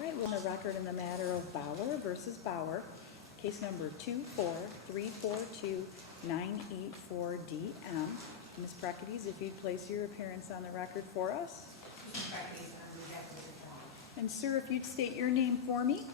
right, we're on the record in the matter of Bauer versus Bauer, case number 24342-984-DM. Ms. Preketes, if you'd place your appearance on the record for us. Ms. Preketes, on behalf of the county. And sir, if you'd state your name for me.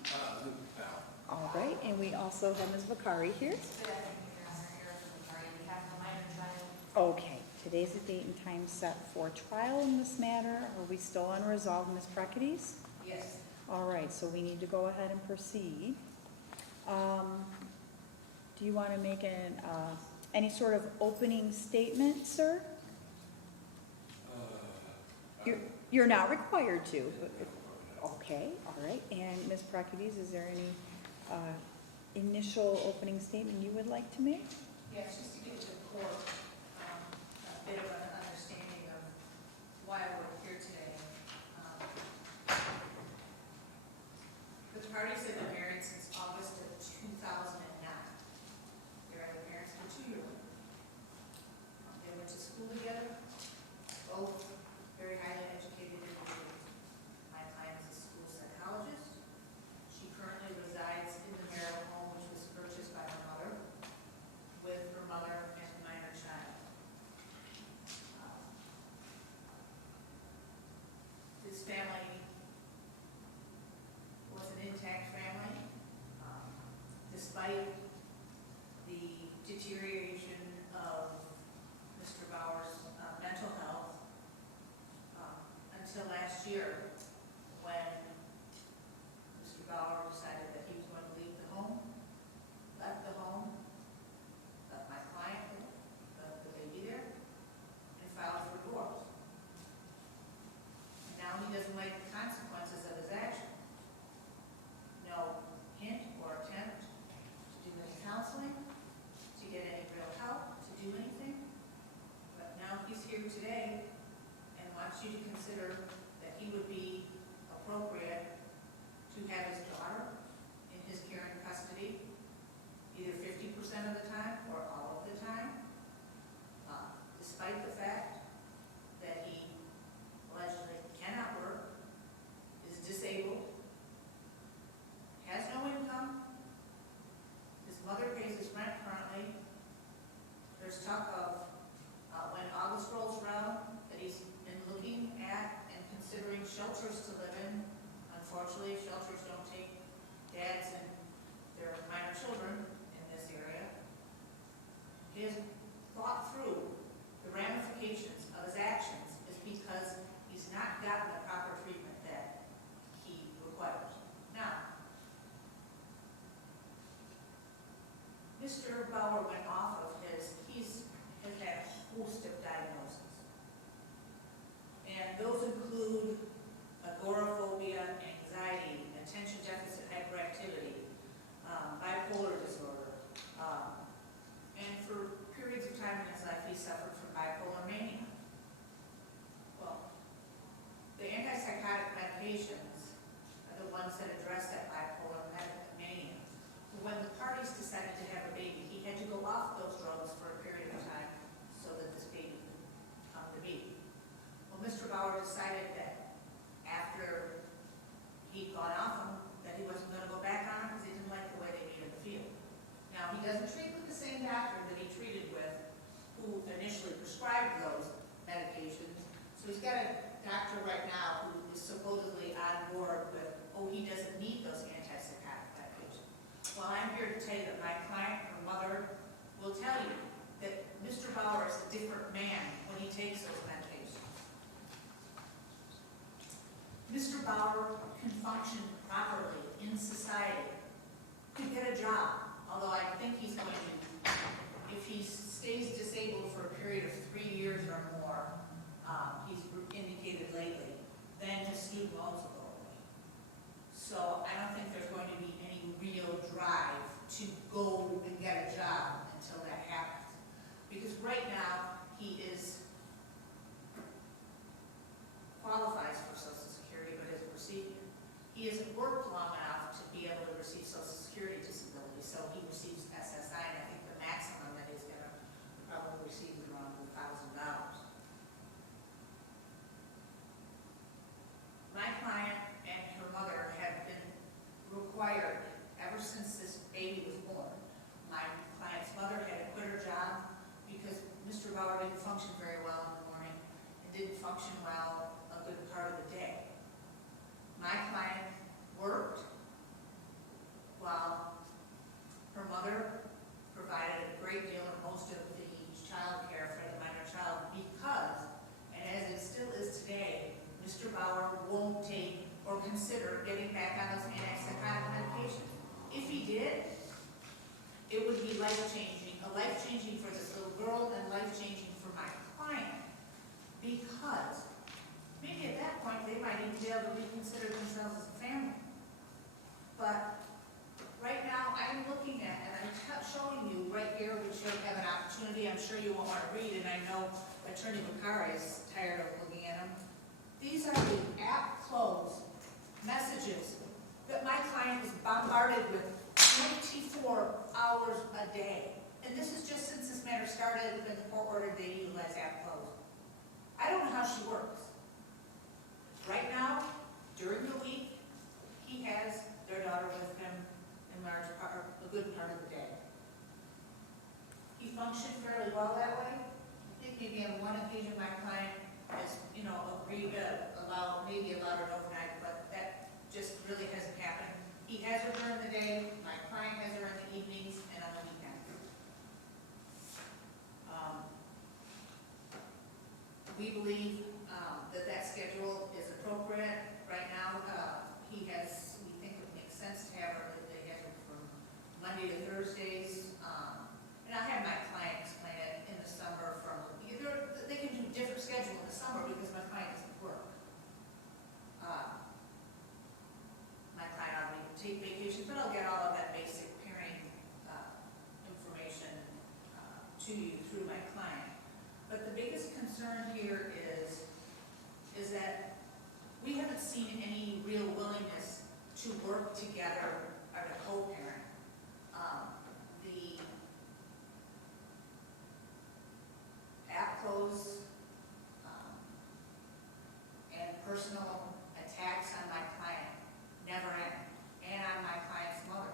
Luke Bauer. All right, and we also have Ms. Vicari here. Good afternoon, Your Honor. Erica Vicari, on behalf of the minor child. Okay, today's the date and time set for trial in this matter. Are we still unresolved, Ms. Preketes? Yes. All right, so we need to go ahead and proceed. Do you want to make any sort of opening statement, sir? You're not required to. Okay, all right. And Ms. Preketes, is there any initial opening statement you would like to make? Yes, just to give the court a bit of an understanding of why we're here today. The parties have been married since August of 2009. They're either parents of a 2-year-old. They went to school together, both very highly educated individuals. My client is a school psychologist. She currently resides in the marital home which was purchased by her mother, with her mother and a minor child. This family was an intact family, despite the deterioration of Mr. Bauer's mental health until last year, when Mr. Bauer decided that he was going to leave the home, left the home, left my client, left the baby there, and filed for divorce. And now he doesn't like the consequences of his action. No hint or attempt to do any counseling, to get any real help, to do anything. But now he's here today and wants you to consider that he would be appropriate to have his daughter in his care and custody, either 50% of the time or all of the time, despite the fact that he allegedly cannot work, is disabled, has no income. His mother pays his rent currently. There's talk of, when August rolls around, that he's been looking at and considering shelters to live in. Unfortunately, shelters don't take dads and their minor children in this area. He has thought through the ramifications of his actions is because he's not gotten the proper treatment that he requires. Now, Mr. Bauer went off of he's had a host of diagnoses. And those include agoraphobia, anxiety, attention deficit hyperactivity, bipolar disorder, and for periods of time in his life he suffered from bipolar mania. Well, the antipsychotic medications are the ones that address that bipolar mania. When the parties decided to have a baby, he had to go off those drugs for a period of time so that this baby could come to be. Well, Mr. Bauer decided that after he'd gone off them, that he wasn't going to go back on them because he didn't like the way they made him feel. Now, he doesn't treat with the same doctor that he treated with who initially prescribed those medications. So he's got a doctor right now who is supposedly on board with, oh, he doesn't need those antipsychotic medications. Well, I'm here to tell you that my client, her mother, will tell you that Mr. Bauer is a different man when he takes those medications. Mr. Bauer can function properly in society, could get a job, although I think he's going to, if he stays disabled for a period of 3 years or more, he's indicated lately, then his student loans will go away. So I don't think there's going to be any real drive to go and get a job until that happens. Because right now, he qualifies for Social Security, but isn't receiving it. He hasn't worked long enough to be able to receive Social Security disability, so he receives SSI, and I think the maximum that he's going to probably receive is around $1,000. My client and her mother have consider getting back on those antipsychotic medications. If he did, it would be life-changing, life-changing for this little girl and life-changing for my client. Because maybe at that point, they might even be able to reconsider themselves as a family. But right now, I'm looking at, and I'm showing you right here, which you'll have an opportunity, I'm sure you won't want to read, and I know Attorney Vicari is tired of looking at them. These are the AppClose messages that my client is bombarded with 24 hours a day. And this is just since this matter started, when the court ordered they utilize AppClose. I don't know how she works. Right now, during the week, he has their daughter with him in a good part of the day. He functioned fairly well that way. I think maybe on one occasion my client has, agreed to maybe allowed it overnight, but that just really hasn't happened. He has her during the day, my client has her in the evenings and on the weekend. We believe that schedule is appropriate. Right now, we think it makes sense to have her, that they have her from Monday to Thursdays. And I'll have my client explain it in the summer they can do different schedule in the summer because my client doesn't work. My client already take vacations, but I'll get all of that basic parenting information to you through my client. But the biggest concern here is that we haven't seen any real willingness to work together or to co-parent. The AppClose and personal attacks on my client never end, and on my client's mother.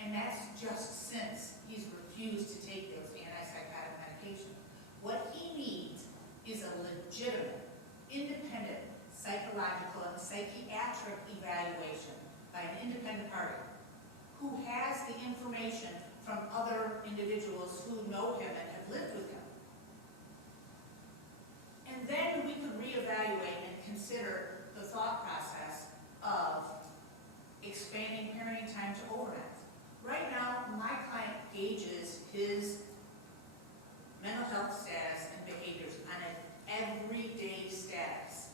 And that's just since he's refused to take those antipsychotic medications. What he needs is a legitimate, independent psychological and psychiatric evaluation by an independent party who has the information from other individuals who know him and have lived with him. And then we could reevaluate and consider the thought process of expanding parenting time to overnights. Right now, my client gauges his mental health status and behaviors on an everyday status.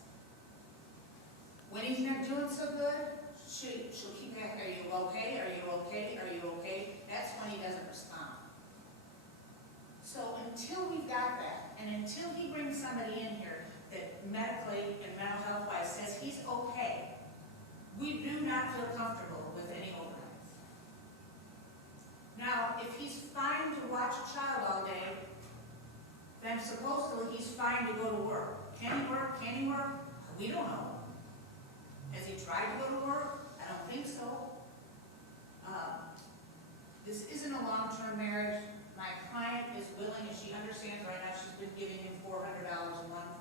When he's not doing so good, she'll keep asking, are you okay? Are you okay? Are you okay? That's when he doesn't respond. So until we've got that, and until he brings somebody in here that medically and mental health wise says he's okay, we do not feel comfortable with any overnights. Now, if he's fine to watch a child all day, then supposedly he's fine to go to work. Can he work? Can he work? We don't know. Has he tried to go to work? I don't think so. This isn't a long-term marriage. My client is willing, and she understands right now, she's been giving him $400 a month.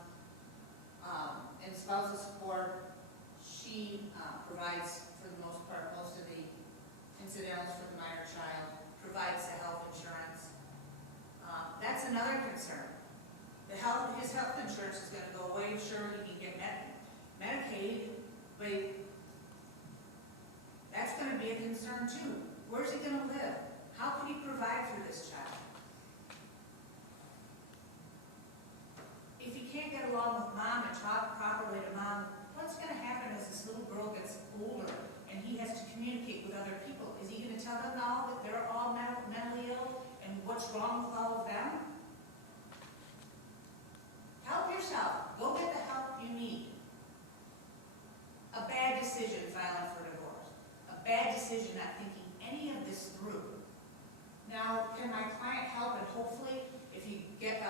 In spousal support, she provides, for the most part, most of the incidentals for the minor child, provides the health insurance. That's another concern. His health insurance is going to go away. Sure, he can get Medicaid, but that's going to be a concern too. Where's he going to live? How can he provide for this child? If he can't get along with mom and talk properly to mom, what's going to happen as this little girl gets older and he has to communicate with other people? Is he going to tell them now that they're all mentally ill and what's wrong with all of them? Help yourself. Go get the help you need. A bad decision filing for divorce. A bad decision not thinking any of this through. Now, can my client help? And hopefully, if you get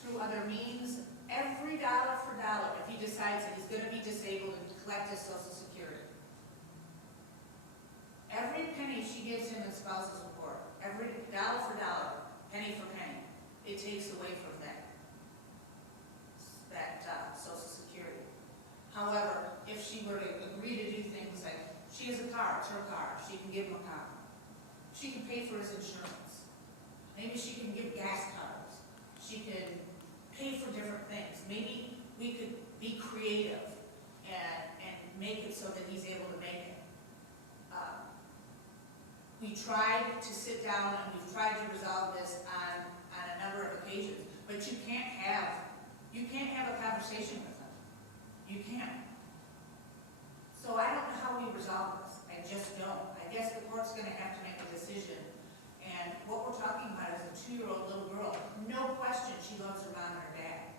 through other means, every dollar for dollar, if he decides that he's going to be disabled and collect his Social Security, every penny she gives him in spousal support, every dollar for dollar, penny for penny, it takes away from that Social Security. However, if she were to agree to do things like, she has a car, it's her car, she can give him a car. She can pay for his insurance. Maybe she can give gas cards. She can pay for different things. Maybe we could be creative and make it so that he's able to make it. We tried to sit down and we've tried to resolve this on a number of occasions, but you can't have a conversation with them. You can't. So I don't know how we resolve this. I just don't. I guess the court's gonna have to make a decision. And what we're talking about is a 2-year-old little girl. No question she loves her mom and her dad.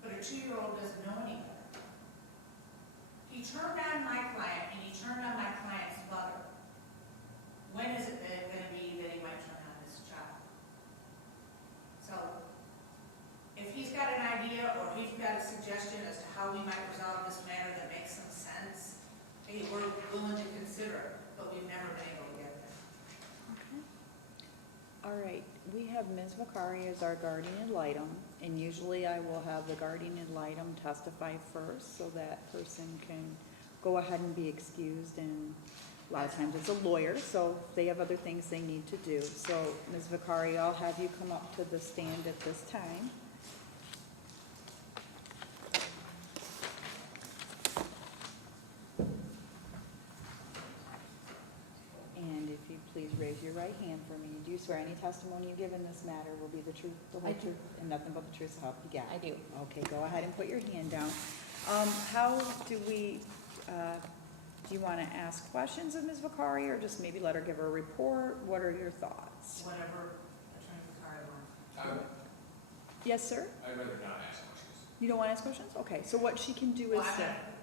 But a 2-year-old doesn't know any better. He turned on my client and he turned on my client's mother. When is it going to be that he might turn on this child? So, if he's got an idea or he's got a suggestion as to how we might resolve this matter that makes some sense, hey, we're willing to consider it, but we've never been able to get there. Okay. All right, we have Ms. Vicari as our guardian ad litem, and usually I will have the guardian ad litem testify first, so that person can go ahead and be excused, and a lot of times it's a lawyer, so they have other things they need to do. So, Ms. Vicari, I'll have you come up to the stand at this time. And if you please raise your right hand for me. Do you swear any testimony you give in this matter will be the truth, the whole truth, and nothing but the truth, so help you God? I do. Okay, go ahead and put your hand down. How do we, do you want to ask questions of Ms. Vicari, or just maybe let her give her a report? What are your thoughts? Whatever Attorney Vicari wants. Yes, sir? I'd rather not ask questions. You don't want to ask questions? Okay, so what she can do Well, is,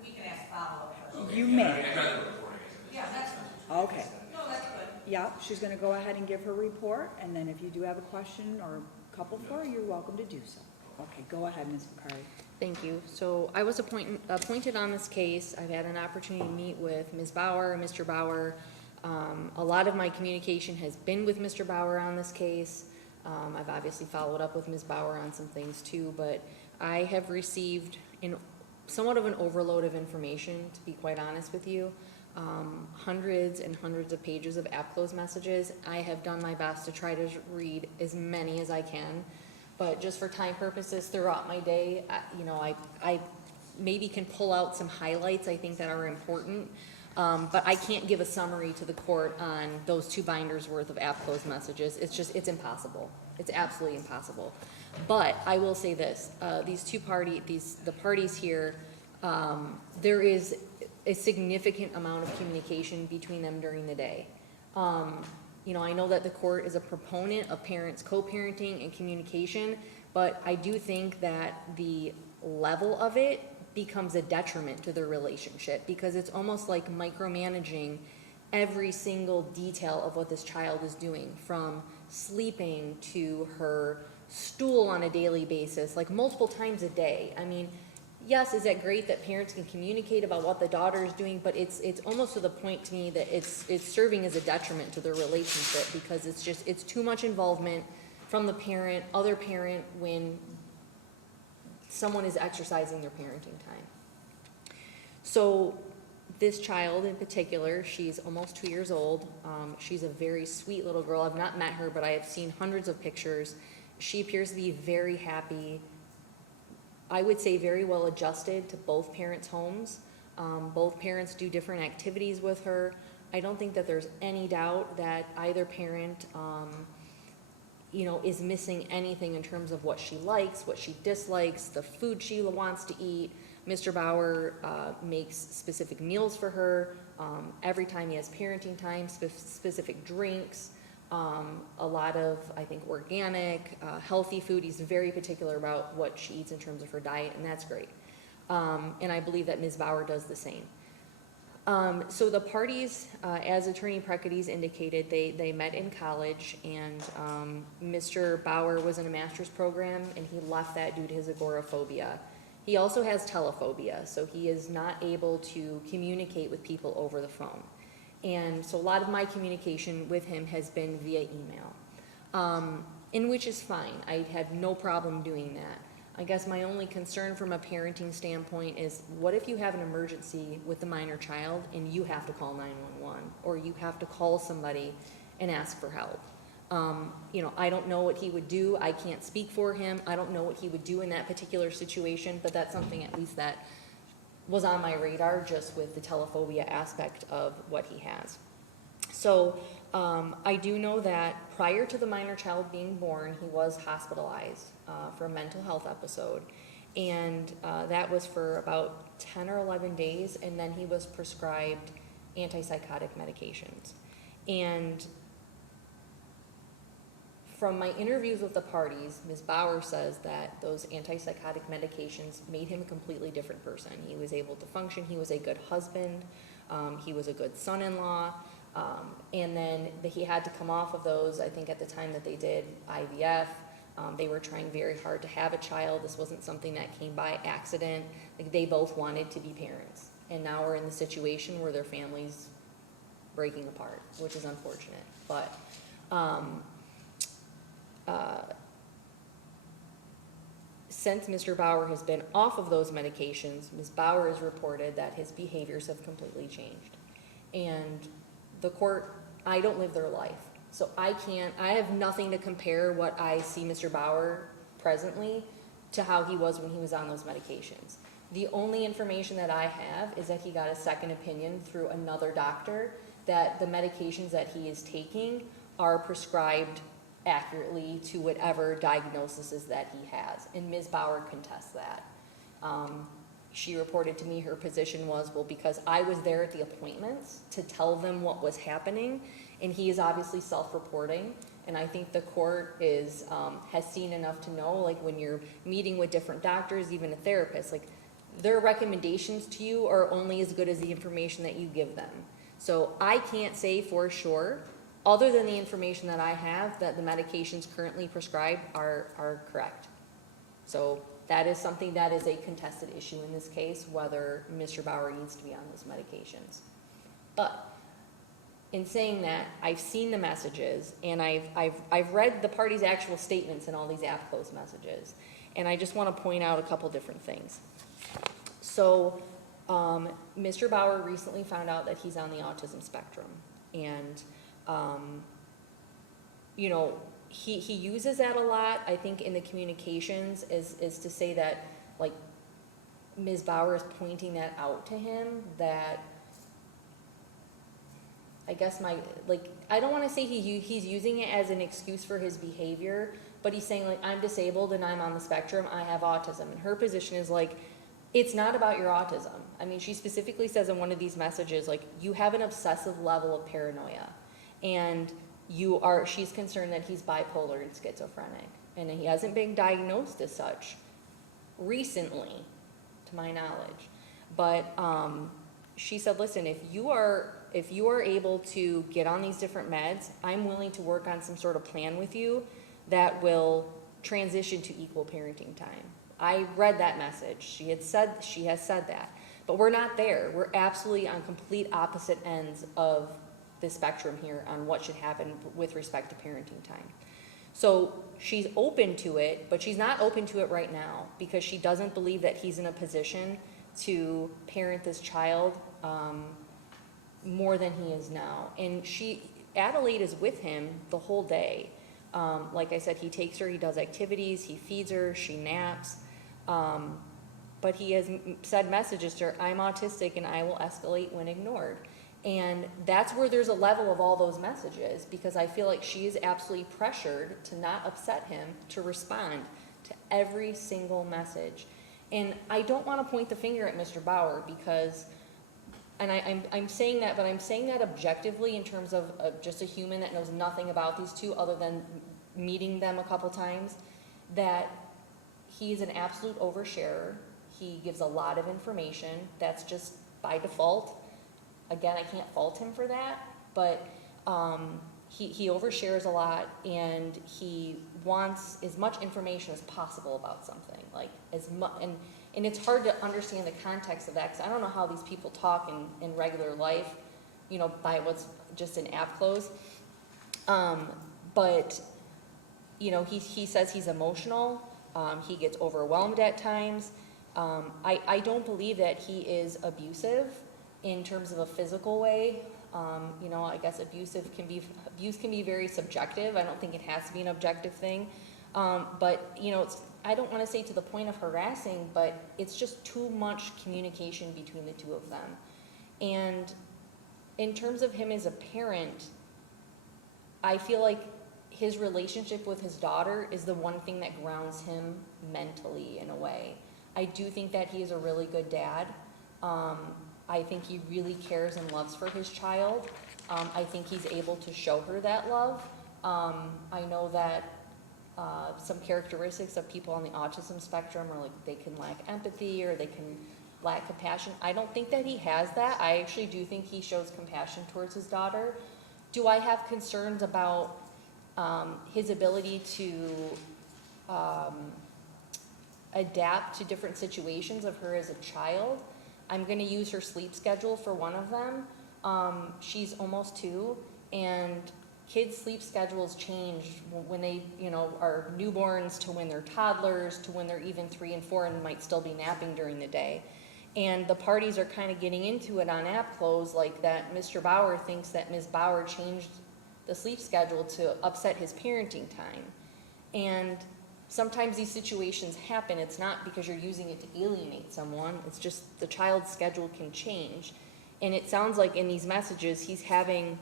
we can ask follow-up questions. Okay, You yeah, may. I'd rather report it. Yeah, that's fine. okay. No, that's good. Yeah, she's going to go ahead and give her report, and then if you do have a question or a couple for her, you're welcome to do so. Okay, go ahead, Ms. Vicari. Thank you. So I was appointed on this case. I've had an opportunity to meet with Ms. Bauer, Mr. Bauer. A lot of my communication has been with Mr. Bauer on this case. I've obviously followed up with Ms. Bauer on some things too, but I have received somewhat of an overload of information, to be quite honest with you. Hundreds and hundreds of pages of AppClose messages. I have done my best to try to read as many as I can, but just for time purposes throughout my day, I maybe can pull out some highlights I think that are important, but I can't give a summary to the court on those 2 binders worth of AppClose messages. It's impossible. It's absolutely impossible. But I will say this, the parties here, there is a significant amount of communication between them during the day. I know that the court is a proponent of parents co-parenting and communication, but I do think that the level of it becomes a detriment to their relationship, because it's almost like micromanaging every single detail of what this child is doing, from sleeping to her stool on a daily basis, like multiple times a day. I mean, yes, is it great that parents can communicate about what the daughter is doing, but it's almost to the point to me that it's serving as a detriment to their relationship, because it's too much involvement from the other parent, when someone is exercising their parenting time. So this child in particular, she's almost 2 years old. She's a very sweet little girl. I've not met her, but I have seen hundreds of pictures. She appears to be very happy, I would say very well adjusted to both parents' homes. Both parents do different activities with her. I don't think that there's any doubt that either parent, is missing anything in terms of what she likes, what she dislikes, the food she wants to eat. Mr. Bauer makes specific meals for her. Every time he has parenting time, specific drinks. A lot of, I think, organic, healthy food. He's very particular about what she eats in terms of her diet, and that's great. And I believe that Ms. Bauer does the same. So the parties, as Attorney Preketes indicated, they met in college, and Mr. Bauer was in a master's program, and he left that due to his agoraphobia. He also has telephobia, so he is not able to communicate with people over the phone. And so a lot of my communication with him has been via email, in which is fine. I have no problem doing that. I guess my only concern from a parenting standpoint is, what if you have an emergency with the minor child and you have to call 911, or you have to call somebody and ask for help? I don't know what he would do. I can't speak for him. I don't know what he would do in that particular situation, but that's something at least that was on my radar just with the telephobia aspect of what he has. So I do know that prior to the minor child being born, he was hospitalized for a mental health episode. And that was for about 10 or 11 days, and then he was prescribed antipsychotic medications. And from my interviews with the parties, Ms. Bauer says that those antipsychotic medications made him a completely different person. He was able to function, he was a good husband, he was a good son-in-law, and then he had to come off of those, I think at the time that they did IVF. They were trying very hard to have a child. This wasn't something that came by accident. Like, they both wanted to be parents. And now we're in the situation where their family's breaking apart, which is unfortunate. But since Mr. Bauer has been off of those medications, Ms. Bauer has reported that his behaviors have completely changed. And the court, I don't live their life. So I have nothing to compare what I see Mr. Bauer presently to how he was when he was on those medications. The only information that I have is that he got a second opinion through another doctor that the medications that he is taking are prescribed accurately to whatever diagnosis is that he has. And Ms. Bauer contests that. She reported to me her position was, well, because I was there at the appointments to tell them what was happening, and he is obviously self-reporting, and I think the court is has seen enough to know, like, when you're meeting with different doctors, even a therapist, like, their recommendations to you are only as good as the information that you give them. So I can't say for sure, other than the information that I have, that the medications currently prescribed are correct. So that is something that is a contested issue in this case, whether Mr. Bauer needs to be on those medications. But in saying that, I've seen the messages, and I've read the parties' actual statements in all these AppClose messages, and I just want to point out a couple different things. So Mr. Bauer recently found out that he's on the autism spectrum, and you know, he uses that a lot, I think, in the communications, is to say that, like, Ms. Bauer is pointing that out to him, that I guess I don't want to say he's using it as an excuse for his behavior, but he's saying, like, I'm disabled and I'm on the spectrum, I have autism. And her position is, like, it's not about your autism. I mean, she specifically says in one of these messages, like, you have an obsessive level of paranoia. And she's concerned that he's bipolar and schizophrenic. And he hasn't been diagnosed as such recently, to my knowledge. But she said, listen, if you are able to get on these different meds, I'm willing to work on some sort of plan with you that will transition to equal parenting time. I read that message. She has said that. But we're not there. We're absolutely on complete opposite ends of the spectrum here on what should happen with respect to parenting time. So she's open to it, but she's not open to it right now because she doesn't believe that he's in a position to parent this child more than he is now. And Adelaide is with him the whole day. Like I said, he takes her, he does activities, he feeds her, she naps. But he has said messages to her, I'm autistic and I will escalate when ignored. And that's where there's a level of all those messages, because I feel like she is absolutely pressured to not upset him, to respond to every single message. And I don't want to point the finger at Mr. Bauer because, and I'm saying that, but I'm saying that objectively in terms of just a human that knows nothing about these two other than meeting them a couple times, that he's an absolute oversharer. He gives a lot of information. That's just by default. Again, I can't fault him for that, but he overshares a lot, and he wants as much information as possible about something, like as much, and it's hard to understand the context of that, because I don't know how these people talk in regular life, you know, by what's just in AppClose. But, you know, he says he's emotional, he gets overwhelmed at times. I don't believe that he is abusive in terms of a physical way. You know, I guess abuse can be very subjective. I don't think it has to be an objective thing. But, you know, I don't wanna say to the point of harassing, but it's just too much communication between the two of them. And in terms of him as a parent, I feel like his relationship with his daughter is the one thing that grounds him mentally in a way. I do think that he is a really good dad. I think he really cares and loves for his child. I think he's able to show her that love. I know that some characteristics of people on the autism spectrum are like they can lack empathy or they can lack compassion. I don't think that he has that. I actually do think he shows compassion towards his daughter. Do I have concerns about his ability to adapt to different situations of her as a child? I'm going to use her sleep schedule for one of them. She's almost 2, and kids' sleep schedules change when they, are newborns to when they're toddlers to when they're even 3 and 4 and might still be napping during the day. And the parties are kind of getting into it on AppClose, like that Mr. Bauer thinks that Ms. Bauer changed the sleep schedule to upset his parenting time. And sometimes these situations happen. It's not because you're using it to alienate someone. It's just the child's schedule can change. And it sounds like in these messages, he's having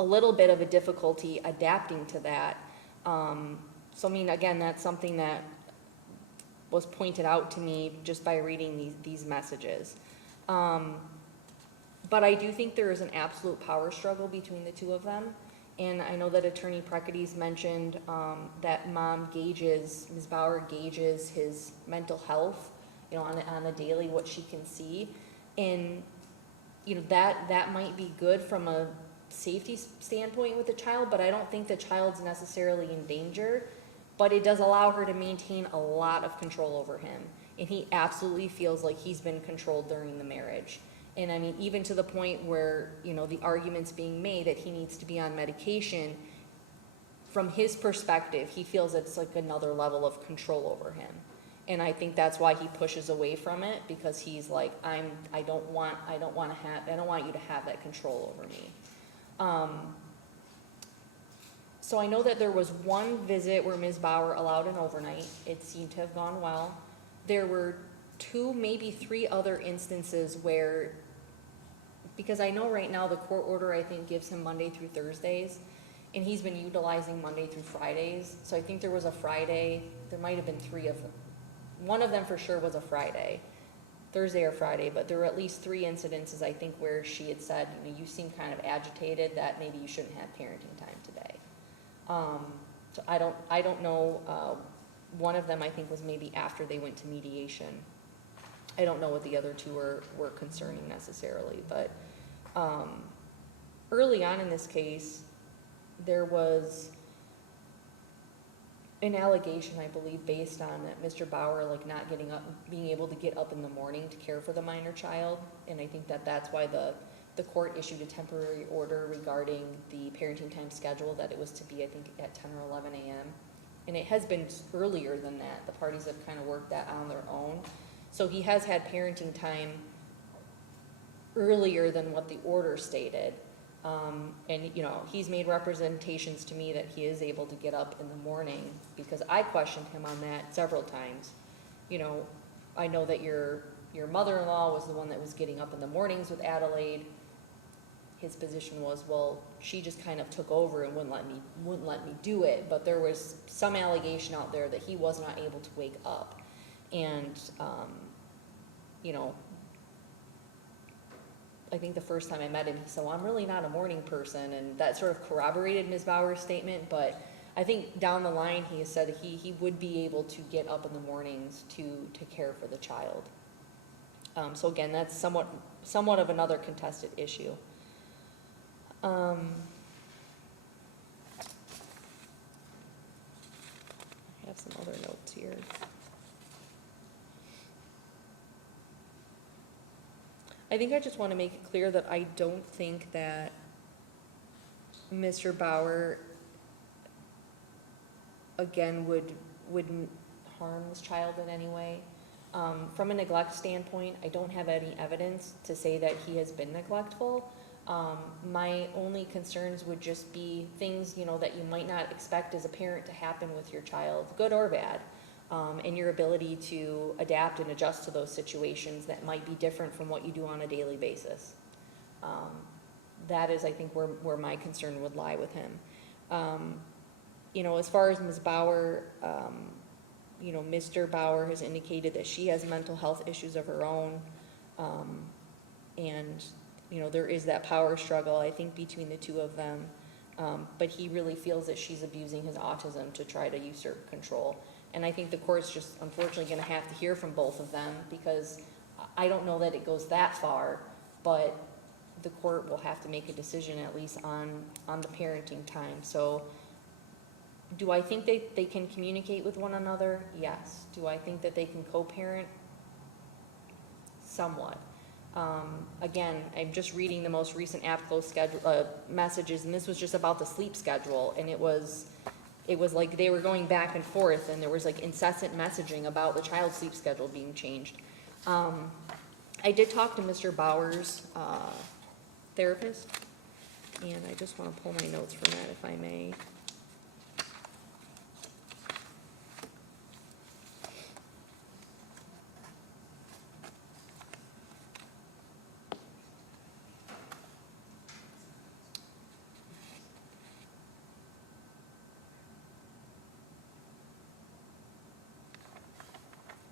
a little bit of a difficulty adapting to that. So, I mean, again, that's something that was pointed out to me just by reading these messages. But I do think there is an absolute power struggle between the two of them. And I know that Attorney Preketes mentioned that Ms. Bauer gauges his mental health, on a daily, what she can see. And, that might be good from a safety standpoint with the child, but I don't think the child's necessarily in danger. But it does allow her to maintain a lot of control over him. And he absolutely feels like he's been controlled during the marriage. And I mean, even to the point where, the argument's being made that he needs to be on medication, from his perspective, he feels it's like another level of control over him. And I think that's why he pushes away from it, because he's like, I don't want you to have that control over me. So I know that there was one visit where Ms. Bauer allowed an overnight. It seemed to have gone well. There were 2, maybe 3 other instances where, because I know right now the court order, I think, gives him Monday through Thursdays, and he's been utilizing Monday through Fridays. So I think there was a Friday, there might have been 3 of them. One of them for sure was a Friday, Thursday or Friday, but there were at least 3 incidences, I think, where she had said, you seem kind of agitated, that maybe you shouldn't have parenting time today. So I don't know, one of them I think was maybe after they went to mediation. I don't know what the other 2 were concerning necessarily, but early on in this case, there was an allegation, I believe, based on that Mr. Bauer, not getting up, being able to get up in the morning to care for the minor child, and I think that that's why the court issued a temporary order regarding the parenting time schedule, that it was to be, I think, at 10 or 11 a.m. And it has been earlier than that. The parties have kind of worked that on their own. So he has had parenting time earlier than what the order stated. And, he's made representations to me that he is able to get up in the morning, because I questioned him on that several times. I know that your mother-in-law was the one that was getting up in the mornings with Adelaide. His position was, well, she just kind of took over and wouldn't let me do it. But there was some allegation out there that he was not able to wake up. And, I think the first time I met him, he said, well, I'm really not a morning person. And that sort of corroborated Ms. Bauer's statement. But I think down the line, he has said that he would be able to get up in the mornings to care for the child. So again, that's somewhat of another contested issue. I have some other notes here. I think I just want to make it clear that I don't think that Mr. Bauer, again, would harm this child in any way. From a neglect standpoint, I don't have any evidence to say that he has been neglectful. My only concerns would just be things, that you might not expect as a parent to happen with your child, good or bad. and your ability to adapt and adjust to those situations that might be different from what you do on a daily basis. That is, I think, where my concern would lie with him. As far as Ms. Bauer, Mr. Bauer has indicated that she has mental health issues of her own. And there is that power struggle, I think, between the two of them. But he really feels that she's abusing his autism to try to usurp control. And I think the court's just unfortunately going to have to hear from both of them, because I don't know that it goes that far, but the court will have to make a decision at least on the parenting time. So do I think they can communicate with one another? Yes. Do I think that they can co-parent? Somewhat. Again, I'm just reading the most recent AppClose schedule messages, and this was just about the sleep schedule, and it was like they were going back and forth, and there was like incessant messaging about the child's sleep schedule being changed. I did talk to Mr. Bauer's therapist, and I just want to pull my notes from that, if I may.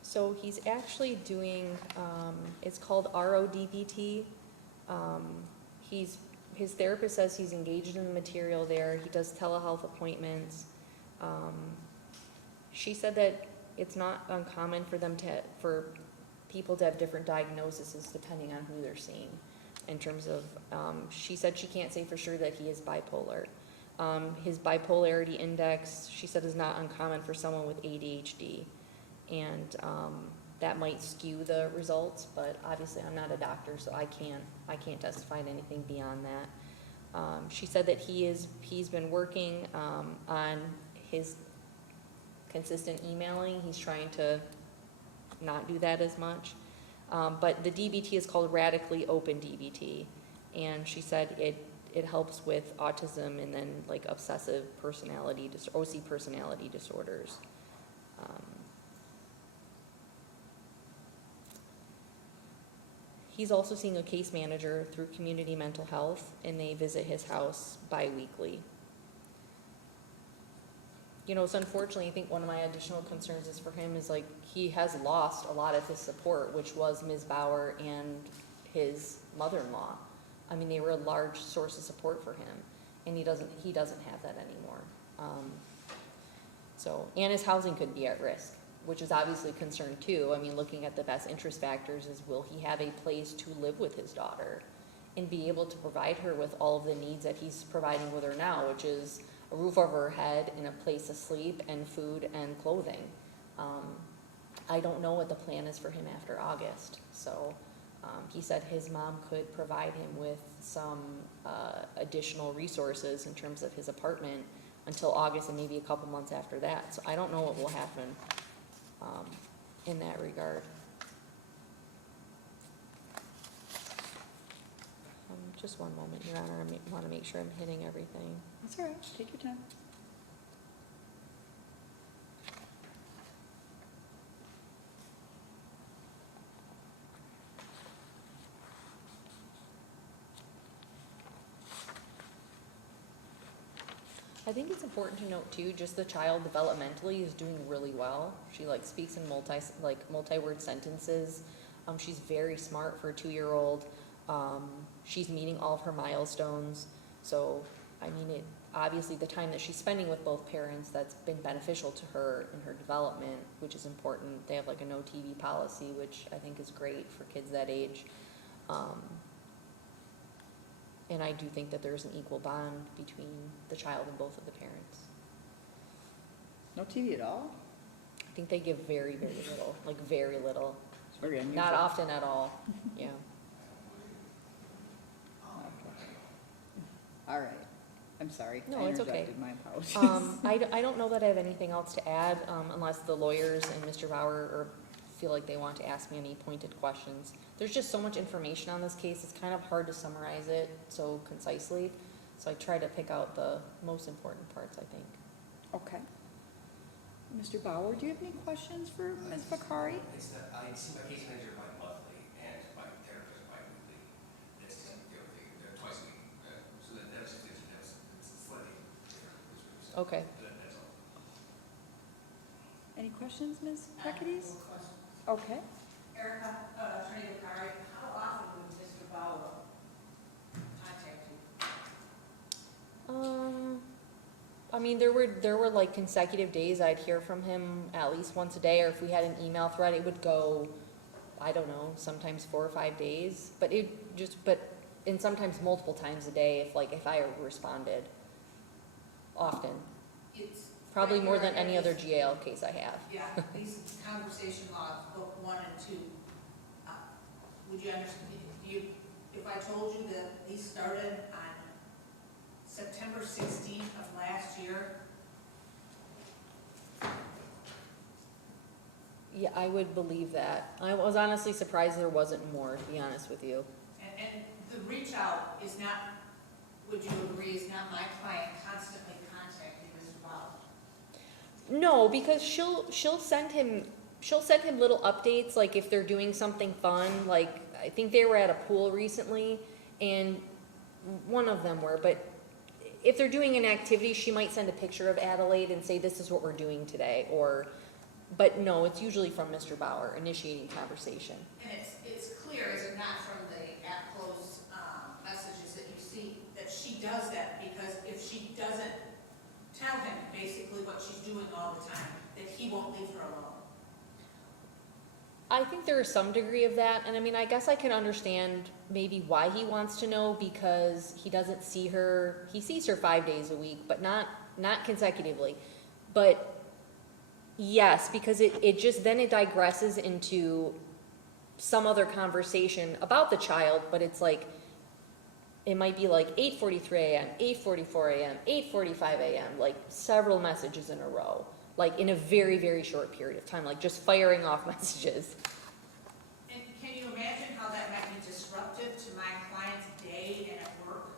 So he's actually doing, it's called RO-DBT. His therapist says he's engaged in the material there. He does telehealth appointments. She said that it's not uncommon for people to have different diagnoses depending on who they're seeing. In terms of, she said she can't say for sure that he is bipolar. His bipolarity index, she said, is not uncommon for someone with AuDHD. And that might skew the results, but obviously I'm not a doctor, so I can't testify to anything beyond that. She said that he's been working on his consistent emailing. He's trying to not do that as much. But the DBT is called radically open DBT, and she said it helps with autism and then like obsessive personality, OC personality disorders. He's also seeing a case manager through community mental health, and they visit his house bi-weekly. So unfortunately, I think one of my additional concerns is for him is like he has lost a lot of his support, which was Ms. Bauer and his mother-in-law. I mean, they were a large source of support for him, and he doesn't have that anymore. And his housing could be at risk, which is obviously a concern too. I mean, looking at the best interest factors is, will he have a place to live with his daughter and be able to provide her with all of the needs that he's providing with her now, which is a roof over her head and a place to sleep and food and clothing. I don't know what the plan is for him after August. So he said his mom could provide him with some additional resources in terms of his apartment until August and maybe a couple months after that. So I don't know what will happen in that regard. Just one moment, Your Honor. I want to make sure I'm hitting everything. That's all right, take your time. I think it's important to note too, just the child developmentally is doing really well. She speaks in multi-word sentences. She's very smart for a 2-year-old. She's meeting all of her milestones. So, I mean, obviously the time that she's spending with both parents, that's been beneficial to her in her development, which is important. They have a no TV policy, which I think is great for kids that age. And I do think that there's an equal bond between the child and both of the parents. No TV at all? I think they give very, very little, very little. It's very unusual. Not often at all, yeah. All right. I'm sorry. No, I it's okay. interrupted. My apologies. I don't know that I have anything else to add, unless the lawyers and Mr. Bauer feel like they want to ask me any pointed questions. There's just so much information on this case, it's kind of hard to summarize it so concisely. So I try to pick out the most important parts, I think. Okay. Mr. Bauer, do you have any questions for Ms. Vicari? It's that I see my case manager bi-monthly and my therapist bi-weekly. That's the other thing, twice a week. So that's slightly different. Okay. That's all. Any questions, Ms. Preketes? No question. Okay. Erica, Attorney Vicari, how often would Mr. Bauer contact you? I mean, there were like consecutive days I'd hear from him at least once a day, or if we had an email thread, it would go, I don't know, sometimes 4 or 5 days, and sometimes multiple times a day if I responded often. It's Probably right more here than any other GAL case I have. Yeah, these conversation logs, book 1 and 2. Would you understand, if I told you that these started on September 16th of last year? Yeah, I would believe that. I was honestly surprised there wasn't more, to be honest with you. And the reach out is not, would you agree, is not my client constantly contacting Mr. Bauer? No, because she'll send him little updates, like if they're doing something fun, like I think they were at a pool recently, and one of them were, but if they're doing an activity, she might send a picture of Adelaide and say, this is what we're doing today, but no, it's usually from Mr. Bauer initiating conversation. And it's clear, is it not, from the AppClose messages that you see, that she does that, because if she doesn't tell him basically what she's doing all the time, that he won't leave her alone. I think there is some degree of that, and I mean, I guess I can understand maybe why he wants to know, because he doesn't see her, he sees her 5 days a week, but not consecutively. But yes, because it just, then it digresses into some other conversation about the child, but it's like, it might be like 8:43 a.m., 8:44 a.m., 8:45 a.m., like several messages in a row, like in a very, very short period of time, like just firing off messages. And can you imagine how that might be disruptive to my client's day and at work?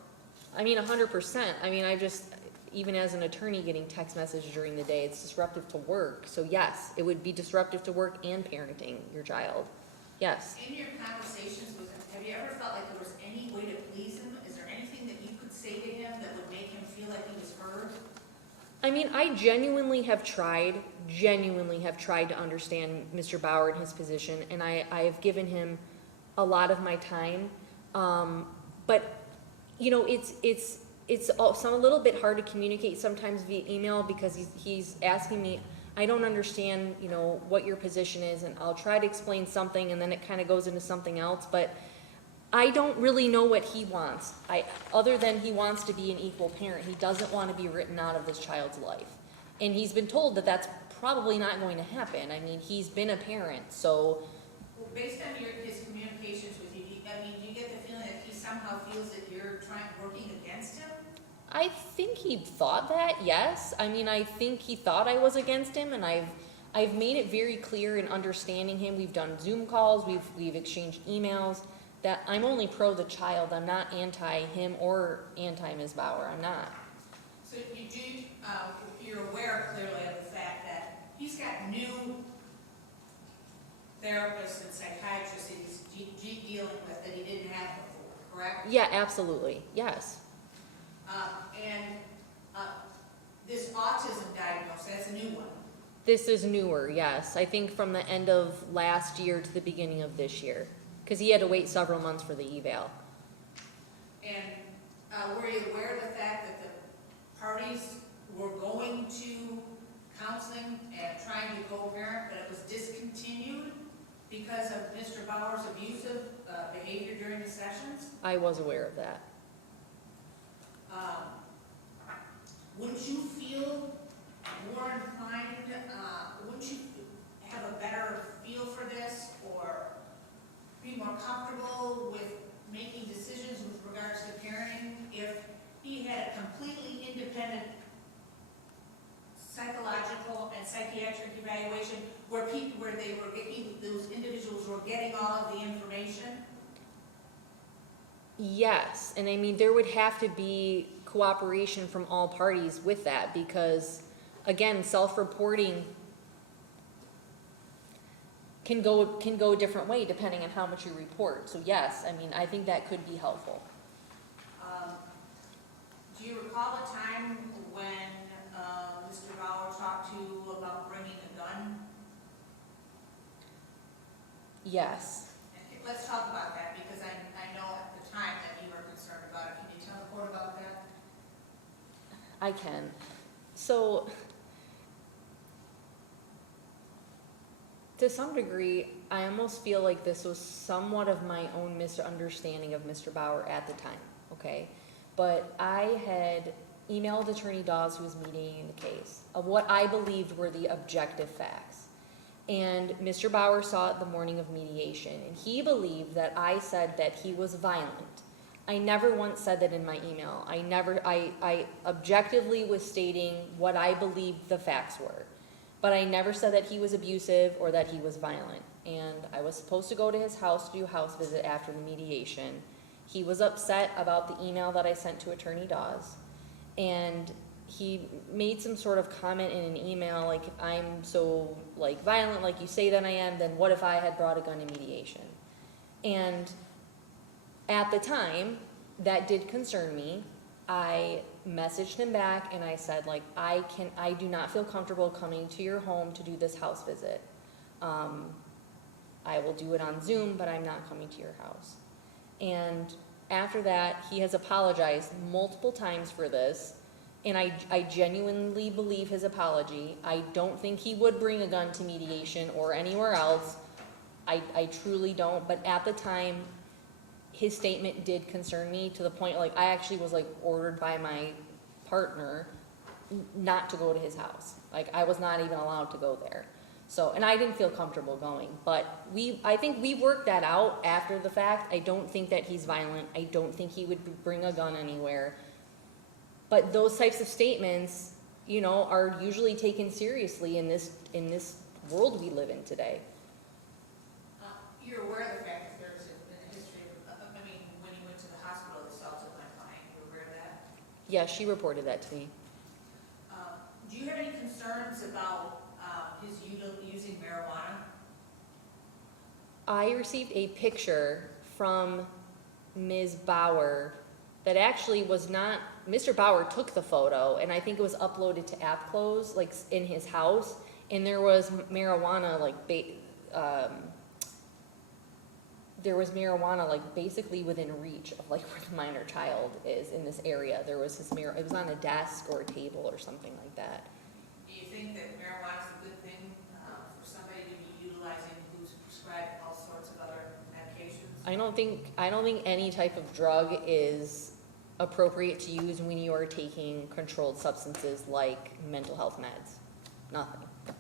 I mean, 100%. I mean, even as an attorney getting text messages during the day, it's disruptive to work. So yes, it would be disruptive to work and parenting your child. Yes. In your conversations with him, have you ever felt like there was any way to please him? Is there anything that you could say to him that would make him feel like he was heard? I mean, I genuinely have tried to understand Mr. Bauer and his position, and I have given him a lot of my time. But, you know, it's a little bit hard to communicate sometimes via email, because he's asking me, I don't understand, you know, what your position is, and I'll try to explain something, and then it kind of goes into something else, but I don't really know what he wants. Other than he wants to be an equal parent, he doesn't want to be written out of this child's life. And he's been told that that's probably not going to happen. I mean, he's been a parent, so. Well, based on his communications with you, do you get the feeling that he somehow feels that you're working against him? I think he thought that, yes. I mean, I think he thought I was against him, and I've made it very clear in understanding him. We've done Zoom calls, we've exchanged emails, that I'm only pro the child. I'm not anti him or anti Ms. Bauer. I'm not. So you're aware clearly of the fact that he's got new therapists and psychiatrists that he's dealing with that he didn't have before, correct? Yeah, absolutely. Yes. This autism diagnosis, that's a new one. This is newer, yes. I think from the end of last year to the beginning of this year, because he had to wait several months for the eval. And were you aware of the fact that the parties were going to counseling and trying to co-parent, but it was discontinued because of Mr. Bauer's abusive behavior during the sessions? I was aware of that. Wouldn't you feel more inclined, wouldn't you have a better feel for this, or be more comfortable with making decisions with regards to parenting if he had a completely independent psychological and psychiatric evaluation where those individuals were getting all of the information? Yes, and I mean, there would have to be cooperation from all parties with that, because again, self-reporting can go a different way depending on how much you report. So yes, I mean, I think that could be helpful. Do you recall a time when Mr. Bauer talked to you about bringing a gun? Yes. Okay, let's talk about that, because I know at the time that you were concerned about it. Can you tell the court about that? I can. So, to some degree, I almost feel like this was somewhat of my own misunderstanding of Mr. Bauer at the time, okay? But I had emailed Attorney Dawes, who was mediating the case, of what I believed were the objective facts. And Mr. Bauer saw it the morning of mediation, and he believed that I said that he was violent. I never once said that in my email. I objectively was stating what I believed the facts were. But I never said that he was abusive or that he was violent. And I was supposed to go to his house to do a house visit after the mediation. He was upset about the email that I sent to Attorney Dawes. And he made some sort of comment in an email, like, if I'm so, like, violent like you say that I am, then what if I had brought a gun to mediation? And at the time, that did concern me. I messaged him back and I said, like, I do not feel comfortable coming to your home to do this house visit. I will do it on Zoom, but I'm not coming to your house. And after that, he has apologized multiple times for this, and I genuinely believe his apology. I don't think he would bring a gun to mediation or anywhere else. I truly don't, but at the time, his statement did concern me to the point, like, I actually was, like, ordered by my partner not to go to his house. Like, I was not even allowed to go there. So, and I didn't feel comfortable going, but I think we worked that out after the fact. I don't think that he's violent. I don't think he would bring a gun anywhere. But those types of statements, you know, are usually taken seriously in this world we live in today. You're aware of the fact that there's been a history of, when you went to the hospital, assaulted my client. You're aware of that? Yeah, she reported that to me. Do you have any concerns about his using marijuana? I received a picture from Ms. Bauer that actually was not, Mr. Bauer took the photo, and I think it was uploaded to AppClose, like, in his house, and there was marijuana, like, there was marijuana, like, basically within reach of, like, where the minor child is in this area. There was his it was on a desk or a table or something like that. Do you think that marijuana is a good thing for somebody to be utilizing who's prescribed all sorts of other medications? I don't think any type of drug is appropriate to use when you are taking controlled substances like mental health meds. Nothing. I don't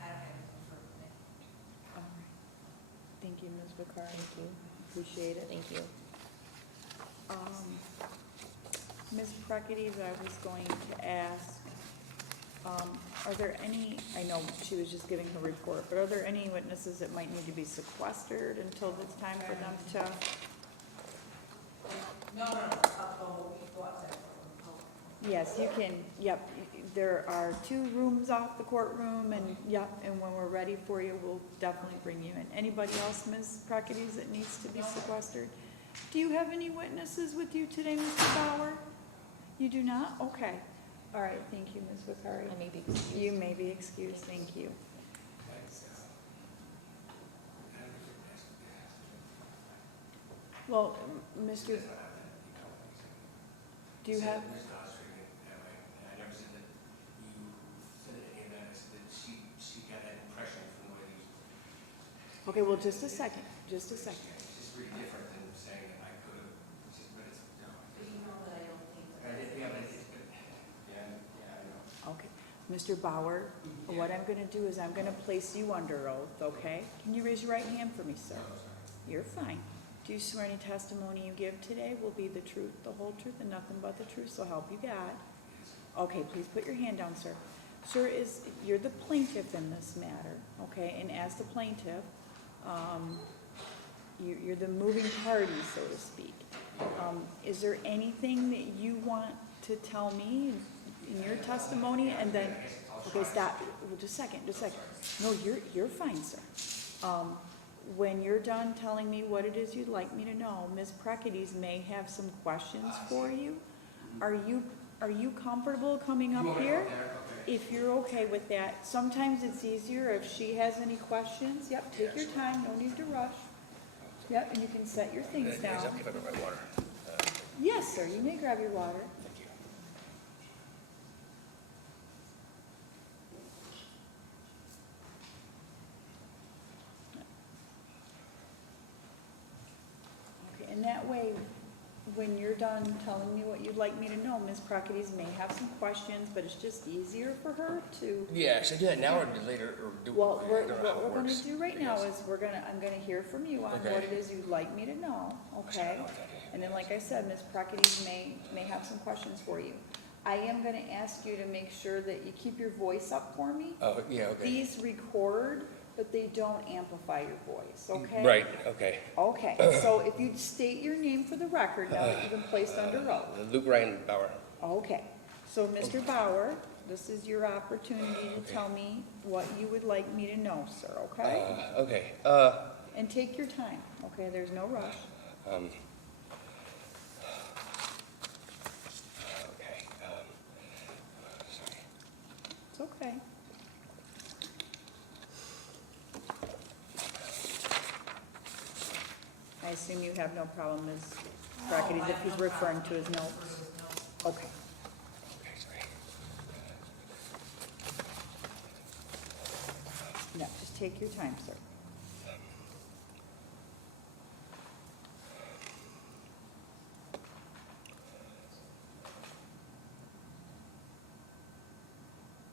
have anything for me. All right. Thank you, Ms. Vicari. Thank you. Appreciate it. Thank you. Ms. Preketes, I was going to ask, are there any, I know she was just giving her report, but are there any witnesses that might need to be sequestered until it's time for them to? No, I'll go outside. Yes, you can, yep, there are 2 rooms off the courtroom, and yep, and when we're ready for you, we'll definitely bring you in. Anybody else, Ms. Preketes, that needs to be sequestered? Do you have any witnesses with you today, Mr. Bauer? You do not? Okay. All right, thank you, Ms. Vicari. I may be excused. You may be excused, thank you. Well, Mr. Do you have? I never said that you said any of that. I said that she got that impression from the way you. Okay, well, just a second, just a second. It's just really different than saying that I could have, but it's, no. You know that I don't think that. Yeah, but it's, yeah, I know. Okay, Mr. Bauer, what I'm gonna do is I'm gonna place you under oath, okay? Can you raise your right hand for me, sir? You're fine. Do you swear any testimony you give today will be the truth, the whole truth, and nothing but the truth, so help you God? Okay, please put your hand down, sir. Sir, you're the plaintiff in this matter, okay? And as the plaintiff, you're the moving party, so to speak. Is there anything that you want to tell me in your testimony? And then, okay, stop. Well, just a second. No, you're fine, sir. When you're done telling me what it is you'd like me to know, Ms. Preketes may have some questions for you. Are you comfortable coming You up want me to here? go there? Okay. If you're okay with that, sometimes it's easier if she has any questions. Yep, take your time, no need to rush. Yep, and you can set your things Is down. that okay if I grab my water? Yes, sir, you may grab your water. Thank you. Okay, and that way, when you're done telling me what you'd like me to know, Ms. Preketes may have some questions, but it's just easier for her to. Yeah, should I do that now or later, or do? Well, I don't know how what it we're gonna works, do right I now guess. is I'm gonna hear from you on Okay. what it is you'd like me to know, okay? know what that is. And then, like I said, Ms. Preketes may have some questions for you. I am gonna ask you to make sure that you keep your voice up for me. Oh, yeah, okay. These record, but they don't amplify your voice, okay? Right, okay. Okay, so if you'd state your name for the record now that you've been placed under oath. Luke Ryan Bauer. Okay, so Mr. Bauer, this is your opportunity to tell me what you would like me to know, sir, okay? Okay, And take your time, okay? There's no rush. okay, sorry. It's okay. I assume you have no problem, Ms. Preketes, if he's referring to his notes? Okay. Okay, sorry. No, just take your time, sir.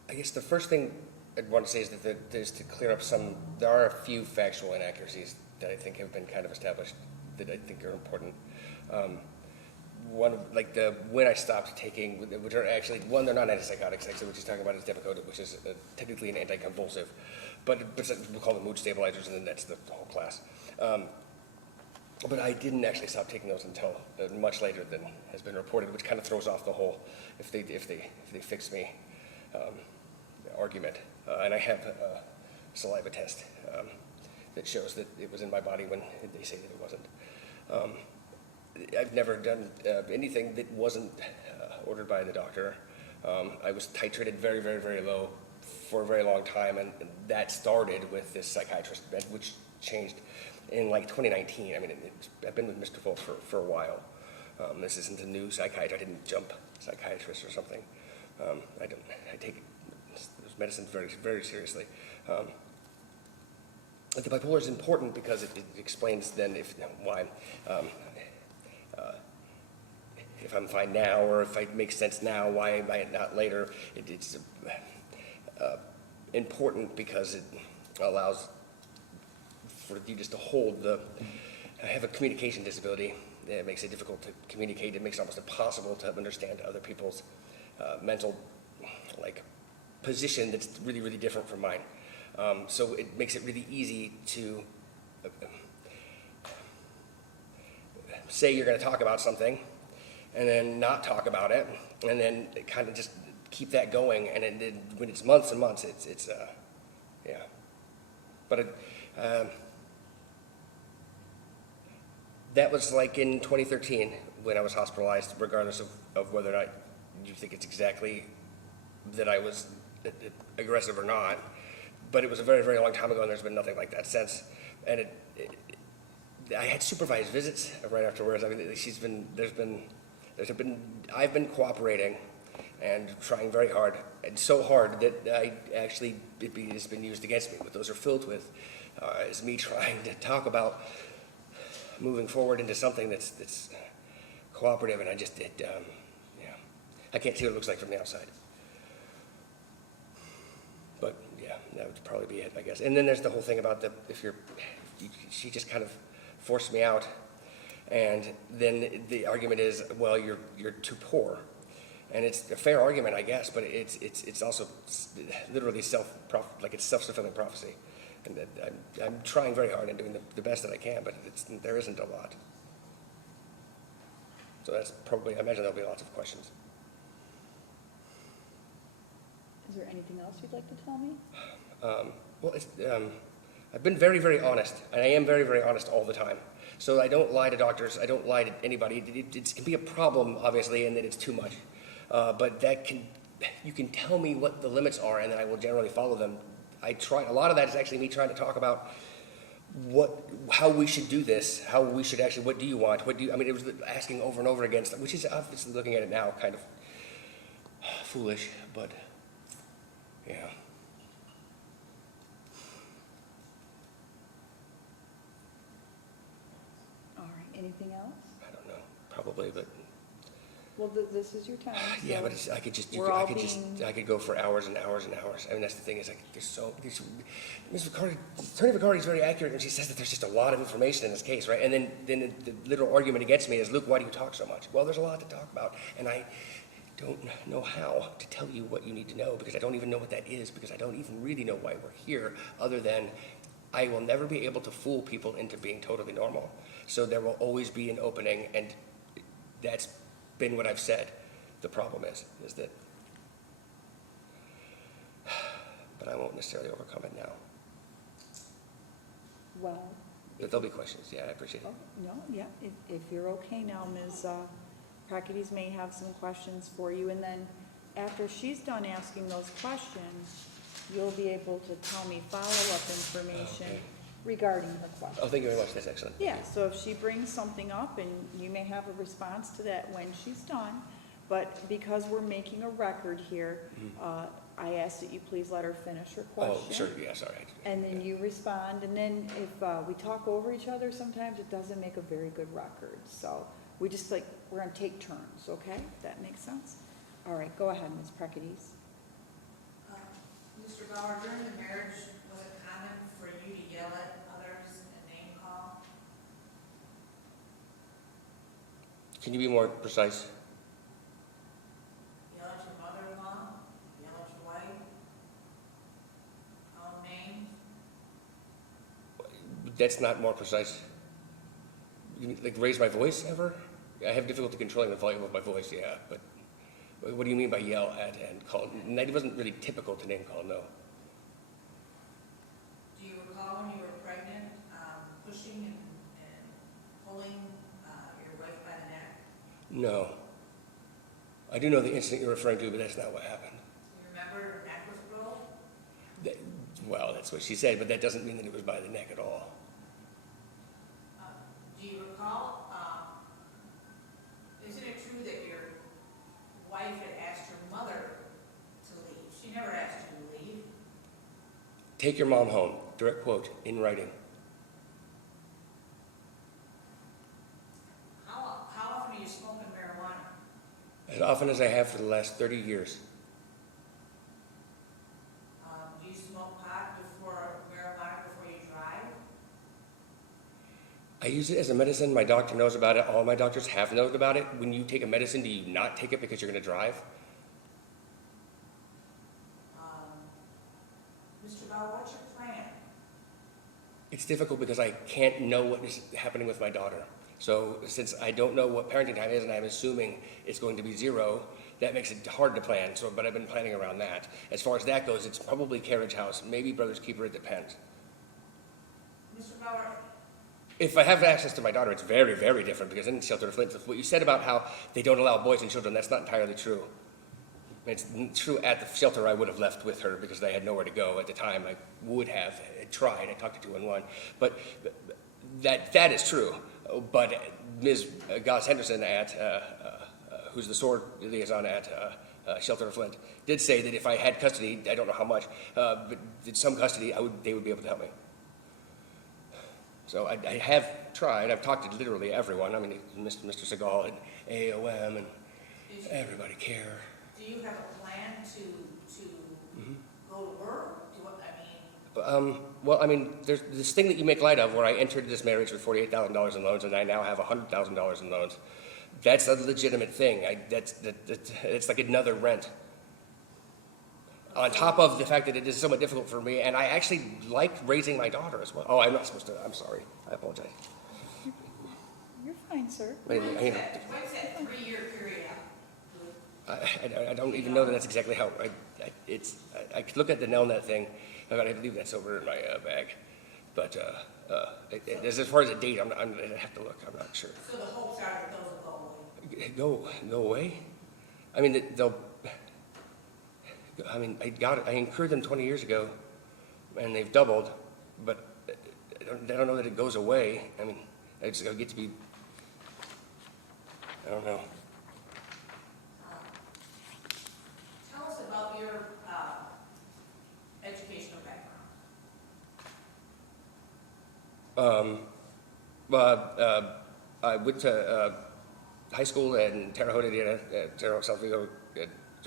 I guess the first thing I'd want to say is that is to clear up there are a few factual inaccuracies that I think have been kind of established that I think are important. One, like when I stopped taking, which are actually, one, they're not antipsychotics, actually, which he's talking about is Depakote, which is technically an anticonvulsive, but we'll call them mood stabilizers, and then that's the whole class. But I didn't actually stop taking those until much later than has been reported, which kind of throws off the whole, if they fix me, argument. And I have a saliva test that shows that it was in my body when they say that it wasn't. I've never done anything that wasn't ordered by the doctor. I was titrated very, very, very low for a very long time, and that started with this psychiatrist, which changed in like 2019. I mean, I've been with Mr. Philpott for a while. This isn't a new psychiatrist. I didn't jump psychiatrist or something. I take those medicines very, very seriously. The bipolar is important because it explains then why. If I'm fine now, or if it makes sense now, why am I not later? It's important because it allows for you just to hold I have a communication disability. It makes it difficult to communicate. It makes it almost impossible to understand other people's mental, position that's really, really different from mine. So it makes it really easy to say you're going to talk about something, and then not talk about it, and then kind of just keep that going. And then when it's months and months, it's yeah. But that was like in 2013 when I was hospitalized, regardless of whether or not you think it's exactly that I was aggressive or not. But it was a very, very long time ago, and there's been nothing like that since. And I had supervised visits right afterwards. I mean, I've been cooperating and trying very hard, and so hard that it's been used against me. What those are filled with is me trying to talk about moving forward into something that's cooperative, and I can't see what it looks like from the outside. But yeah, that would probably be it, I guess. And then there's the whole thing about she just kind of forced me out, and then the argument is, well, you're too poor, and it's a fair argument, I guess, but it's also literally it's self-fulfilling prophecy, and that I'm trying very hard and doing the best that I can, but there isn't a lot. So that's probably, I imagine there'll be lots of questions. Is there anything else you'd like to tell me? Well, I've been very, very honest, and I am very, very honest all the time. So I don't lie to doctors, I don't lie to anybody. It can be a problem, obviously, and that it's too much. But you can tell me what the limits are, and then I will generally follow them. A lot of that is actually me trying to talk about how we should do this, how we should actually, what do you want? I mean, it was asking over and over again, which is obviously, looking at it now, kind of foolish, but yeah. All right, anything else? I don't know, probably, but Well, this is your time. yeah, so but I could just, we're all I could go for hours and hours and hours. I mean, that's the thing, is like, Ms. Vicari, Attorney Vicari is very accurate when she says that there's just a lot of information in this case, right? And then the literal argument against me is, Luke, why do you talk so much? Well, there's a lot to talk about, and I don't know how to tell you what you need to know, because I don't even know what that is, because I don't even really know why we're here, other than I will never be able to fool people into being totally normal. So there will always be an opening, and that's been what I've said. The problem is that, but I won't necessarily overcome it now. Well, But there'll be questions, yeah, I appreciate it. oh, no, yeah, if you're okay now, Ms. Preketes may have some questions for you, and then after she's done asking those questions, you'll be able to tell me follow-up information Okay. regarding her question. Oh, thank you very much, that's excellent. Yeah, so if she brings something up, and you may have a response to that when she's done, but because we're making a record here, I ask that you please let her finish her question. Oh, sure, yeah, sorry. And then you respond, and then if we talk over each other, sometimes it doesn't make a very good record. So we just we're gonna take turns, okay? If that makes sense? All right, go ahead, Ms. Preketes. Mr. Bauer, during the marriage, was it common for you to yell at others and name call? Can you be more precise? Yell at your mother-in-law? Yell at your wife? Call names? That's not more precise. You mean, like, raise my voice ever? I have difficulty controlling the volume of my voice, yeah, but what do you mean by yell at and call? And that wasn't really typical to name call, no. Do you recall when you were pregnant, pushing and pulling your wife by the neck? No. I do know the incident you're referring to, but that's not what happened. Do you remember her neck was broke? Well, that's what she said, but that doesn't mean that it was by the neck at all. Do you recall, isn't it true that your wife had asked your mother to leave? She never asked you to leave. Take your mom home, direct quote, in writing. How often are you smoking marijuana? As often as I have for the last 30 years. Do you smoke pot marijuana before you drive? I use it as a medicine. My doctor knows about it. All my doctors have known about it. When you take a medicine, do you not take it because you're going to drive? Mr. Bauer, what's your plan? It's difficult because I can't know what is happening with my daughter. So since I don't know what parenting time is, and I'm assuming it's going to be 0, that makes it hard to plan. But I've been planning around that. As far as that goes, it's probably Carriage House, maybe Brother's Keeper, it depends. Mr. Bauer, If I have access to my daughter, it's very, very different, because in Shelter of Flint, what you said about how they don't allow boys and children, that's not entirely true. It's true at the shelter I would have left with her because they had nowhere to go at the time. I would have tried. I talked to 211. But that is true. But Ms. Goss Henderson who's the sword liaison at Shelter of Flint, did say that if I had custody, I don't know how much, but some custody, they would be able to help me. So I have tried. I've talked to literally everyone. I mean, Mr. Segal and AOM and everybody care. do you have a plan to go to work? Well, I mean, there's this thing that you make light of where I entered this marriage with $48,000 in loans, and I now have $100,000 in loans. That's a legitimate thing. It's like another rent. On top of the fact that it is somewhat difficult for me, and I actually like raising my daughter as well. Oh, I'm not supposed to. I'm sorry. I apologize. You're fine, sir. When's that 3-year period up? I don't even know that that's exactly how. I could look at the Nelnet thing. I believe that's over in my bag. But as far as a date, I'd have to look. I'm not sure. So the hopes are that those will go away. Go away? I mean, they'll. I mean, I incurred them 20 years ago, and they've doubled, but I don't know that it goes away. I mean, I get to be. I don't know. Tell us about your educational background. I went to high school in Terre Haute, Indiana, Terre Haute, South Vigo,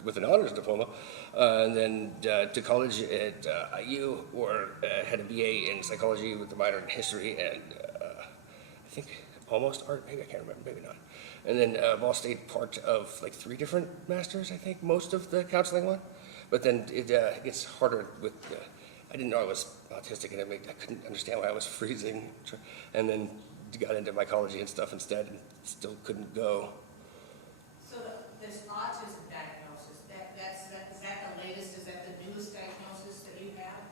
with an honors diploma, and then to college at IU, where I had a BA in psychology with a minor in history and I think almost art, maybe I can't remember, maybe not. And then I've all stayed part of like 3 different masters, I think, most of the counseling one. But then it gets harder with, I didn't know I was autistic, and I couldn't understand why I was freezing. And then got into mycology and stuff instead, and still couldn't go. So this autism diagnosis, is that the latest, is that the newest diagnosis that you have?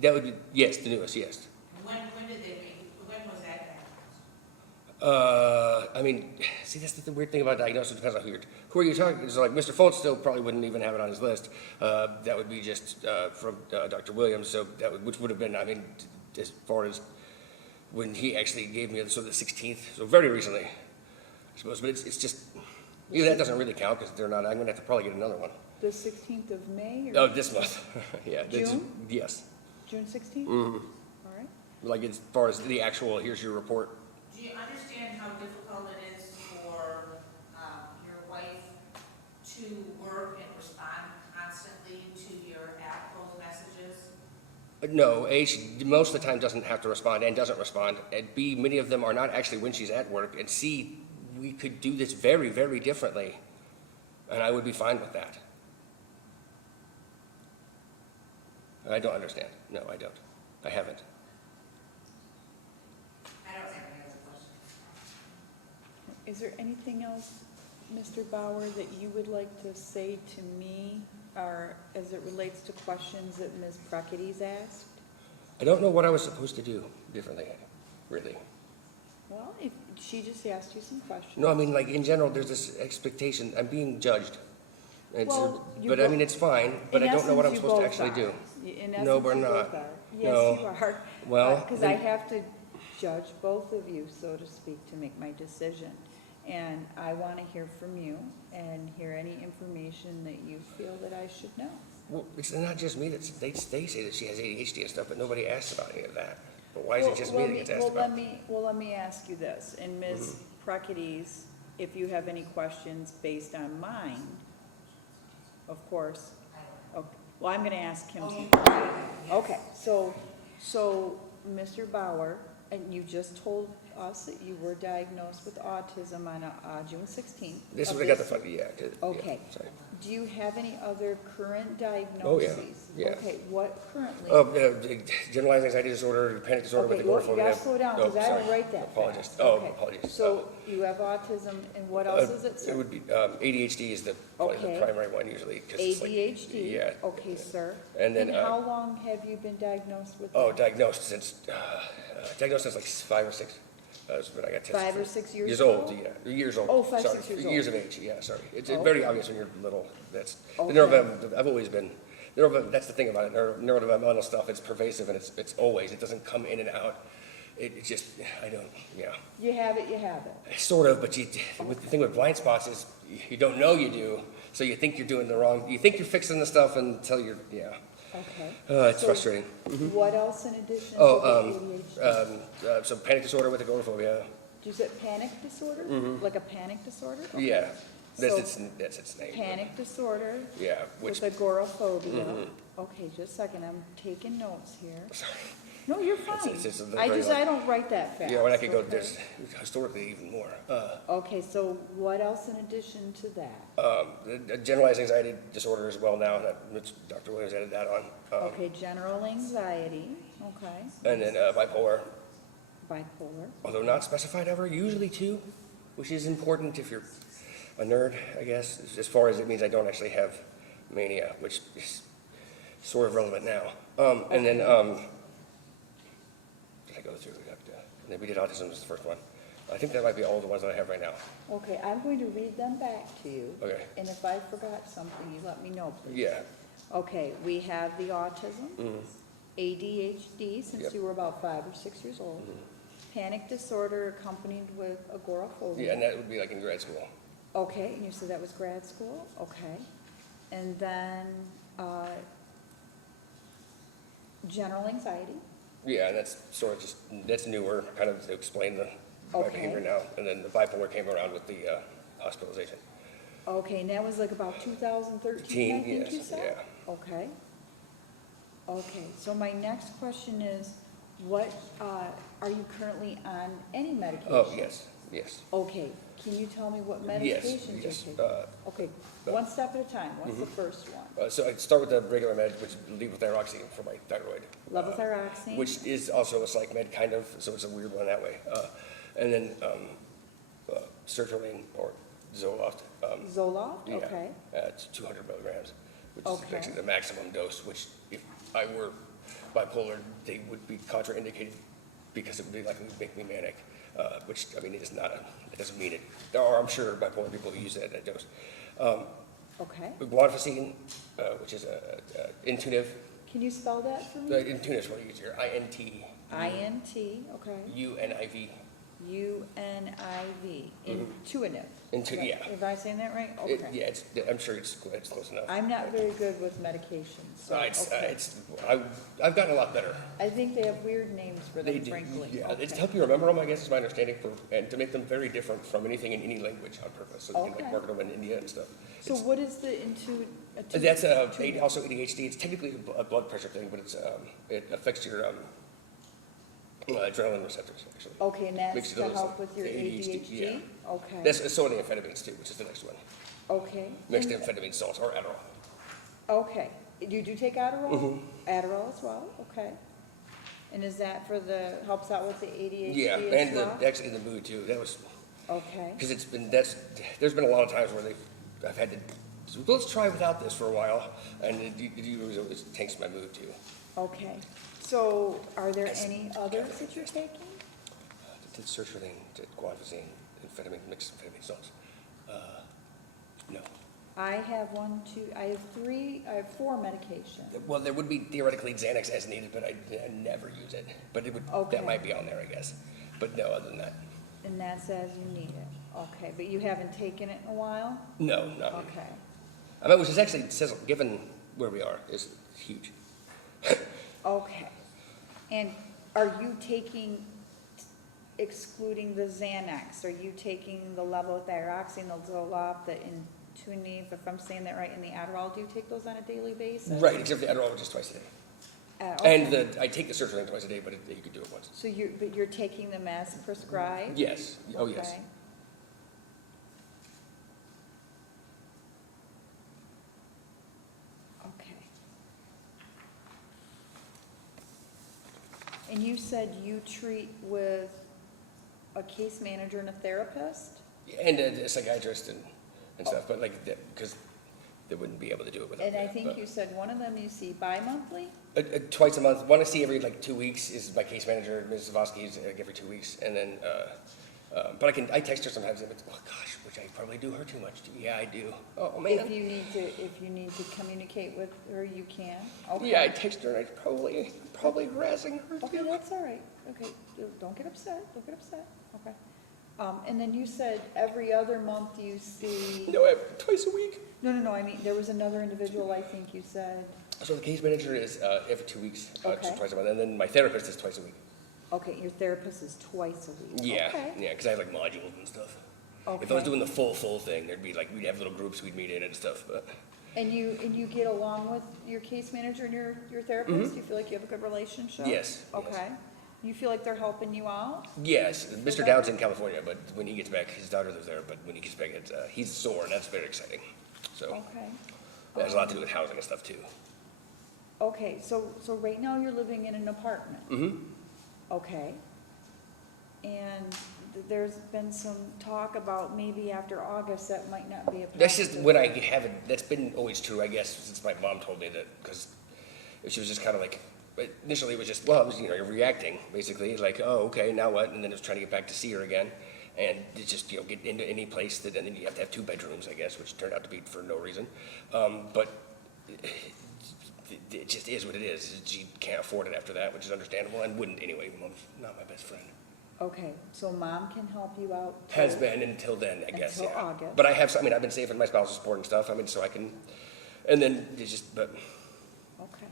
That would be, yes, the newest, yes. When was that diagnosed? I mean, see, that's the weird thing about diagnosis. Depends on who are you talking. So like Mr. Foltz still probably wouldn't even have it on his list. That would be just from Dr. Williams. So which would have been, I mean, as far as when he actually gave me the 16th, so very recently, I suppose. But it's just, that doesn't really count because they're not. I'm going to have to probably get another one. The 16th of May? Oh, this month. Yeah. June? Yes. June 16th? Mm-hmm. All right. Like as far as the actual, here's your report. Do you understand how difficult it is for your wife to work and respond constantly to your AppClose messages? No, A, she most of the time doesn't have to respond and doesn't respond. And B, many of them are not actually when she's at work. And C, we could do this very, very differently. And I would be fine with that. I don't understand. No, I don't. I haven't. I don't have any other questions. Is there anything else, Mr. Bauer, that you would like to say to me, or as it relates to questions that Ms. Preketes asked? I don't know what I was supposed to do differently, really. Well, if she just asked you some questions. No, I mean, like, in general, there's this expectation. I'm being judged. Well, you but I both- mean, it's fine, but I In don't know what I'm essence, supposed to you actually both do. are. In No, essence, we're you not. both are. No. Yes, you are. Well, Because I then- have to judge both of you, so to speak, to make my decision. And I want to hear from you and hear any information that you feel that I should know. Well, it's not just me. They say that she has ADHD and stuff, but nobody asks about any of that. But why is it just me that gets asked about? Let me ask you this, and Ms. Preketes, if you have any questions based on mine, of course. Okay. Well, I'm gonna ask him. Okay, so, Mr. Bauer, and you just told us that you were diagnosed with autism on June 16th. This of would have got this- the funny, yeah. Okay. Yeah, sorry. Do you have any other current Oh, diagnoses? yeah. Okay, what currently? Generalized anxiety disorder, panic disorder with Okay, well, you agoraphobia. gotta slow down, because I don't sorry. write that Apologies. fast. Oh, Okay. apologies. So you have autism, and what else is it, It sir? would be, ADHD is probably Okay. the primary one usually. 'Cause it's like- ADHD? Yeah. Okay, sir. And then, how long have you been diagnosed with Oh, that? diagnosed since like 5 or 6. That's when I got tested. 5 or 6 years Years ago? old, yeah. Years old. Oh, 5, Sorry. 6 years old. Years of age, yeah, sorry. It's Okay. very obvious when you're little. That's, the Okay. neurodevelopmental, I've always been, that's the thing about it, neurodevelopmental stuff, it's pervasive and it's always, it doesn't come in and out. It just, I don't, yeah. You have it, you have it. Sort of, but the thing with blind spots is you don't know you do, so you think you're doing the wrong, you think you're fixing the stuff until you're, yeah. Okay. It's So frustrating. What else in addition to Oh, the ADHD? So panic disorder with agoraphobia. You said panic disorder? Like a panic disorder? Okay. Yeah, So that's its name. panic disorder Yeah, which, with agoraphobia. Okay, just a second, I'm taking notes here. sorry. No, you're fine. it's a I very just, long- I don't write that fast. Yeah, when I could go, okay? there's historically even more. Okay, so what else in addition to that? The generalized anxiety disorder as well now, which Dr. Williams added that on. Okay, general anxiety, okay. And then bipolar, Bipolar, although not specified ever, usually 2, which is important if you're a nerd, I guess, as far as it means I don't actually have mania, which is sort of relevant now. And then go through. And then we did autism as the first one. I think that might be all the ones that I have right now. Okay, I'm going to read them back to you. Okay. And if I forgot something, you let me know, please. Yeah. Okay, we have the autism, Mhm. ADHD, since Yep. you were about 5 or 6 years old. Panic disorder accompanied with agoraphobia. Yeah, and that would be like in grad school. Okay, and you said that was grad school, okay. And then, general anxiety, Yeah, and that's sort of just, that's newer, kind of to explain my Okay. behavior now. And then the bipolar came around with the hospitalization. okay, and that was like about 2013, I think Yes, you said? yeah. Okay. Okay, so my next question is, what, are you currently on any medication? Oh, yes, yes. Okay, can you tell me what Yes, medications you're yes. taking? Okay, one step at a time, what's the first one? So I'd start with the regular med, which is levothyroxine for my thyroid. Levothyroxine? Which is also a psych med, kind of, so it's a weird one that way. And then sertraline or Zoloft. Zoloft, Yeah, okay. It's 200 milligrams, which is Okay. actually the maximum dose, which if I were bipolar, they would be contraindicated because it would be like, it would make me manic, which, I mean, it is not, it doesn't mean it. There are, I'm sure, bipolar people who use that dose. Okay, Guanfacine, which is Intuitive. can you spell that for me? Intuitive is what you use here, INT. INT, okay. UNIV. UNIV, intuitive. Yeah. Am I saying that right? It- Okay. Yeah, I'm sure it's close enough. I'm not very good with medications, so, okay. I've gotten a lot better. I think they have weird names for They them, do, frankly. yeah. It's to Okay. help you remember them, I guess, is my understanding, and to make them very different from anything in any language on purpose, so you can Okay. like market them in India and stuff. So what is the That's intuitive? also ADHD. It's technically a blood pressure thing, but it affects your adrenaline receptors, actually. Okay, and Makes that's it to those, help with your the ADHD, ADHD? yeah. Okay. That's so are the amphetamines too, which is the next one. Okay. Mixed And- amphetamine salts or Adderall. Okay. You do take Adderall? Mhm. Adderall as well, okay. And is that for helps out with the ADHD Yeah, as and well? actually the mood too. That was, Okay, because there's been a lot of times where I've had to, so let's try without this for a while, and it tanks my mood too. okay. So are there any others that you're taking? Did sertraline, did guanfacine, amphetamine, mixed amphetamine salts. No. I have I have 4 medications. Well, there would be theoretically Xanax as needed, but I never use it. But Okay. that might be on there, I guess. But no, other than that, And that's as you need it. Okay, but you haven't taken it in a while? no, not. Okay. I mean, which is actually, says, given where we are, is huge. Okay. And are you taking, excluding the Xanax, are you taking the levothyroxine, the Zoloft, the Intuitive, if I'm saying that right, and the Adderall? Do you take those on a daily basis? Right, except the Adderall, which is twice a day. Okay. And I take the sertraline twice a day, but you could do it once. So you're taking them as prescribed? Yes, oh, yes. Okay. Okay. And you said you treat with a case manager and a therapist? And a psychiatrist and stuff, but like, because they wouldn't be able to do it without And I that, think but- you said one of them you see bi-monthly? Twice a month. One I see every like 2 weeks is my case manager, Mrs. Zavosky, is like every 2 weeks. And then, but I text her sometimes and it's, oh gosh, which I probably do her too much. Yeah, I do. Oh man. If you need to communicate with her, you can? Okay. Yeah, I text her and I'm probably harassing her Okay, too. that's all right. Okay, don't get upset, okay. And then you said every other month you see, No, twice a week. no, I mean, there was another individual, I think you said, So the case manager is every 2 weeks, Okay. twice a month. And then my therapist is twice a week. okay, your therapist is twice a week. Yeah, Okay, yeah, because I have like modules and stuff. If I was okay. doing the full thing, there'd be like, we'd have little groups we'd meet in and stuff, but. And you get along with your case manager and your therapist? You feel like you have a good relationship? Mm-hmm. Yes, yes. Okay. You feel like they're helping you out? Yes, Mr. Dowd's in California, but when he gets back, his daughter lives there, but when he gets back, he's sore, and that's very exciting. So, Okay. that has a lot to do with housing and stuff too. Okay, so right now you're living in an apartment? Mm-hmm. Okay. And there's been some talk about maybe after August that might not be a That's just possibility. when I haven't, that's been always true, I guess, since my mom told me that, because she was just kind of like, but initially it was just, well, I was, reacting, basically, like, oh, okay, now what? And then it was trying to get back to see her again. And it just, get into any place that, and then you have to have 2 bedrooms, I guess, which turned out to be for no reason. But it just is what it is. She can't afford it after that, which is understandable, and wouldn't anyway. Mom's not my best friend. Okay, so mom can help you out? Has been until then, I guess, Until yeah. August. But I have, I've been saving my spousal support and stuff, so I can, and then it's just, but Okay.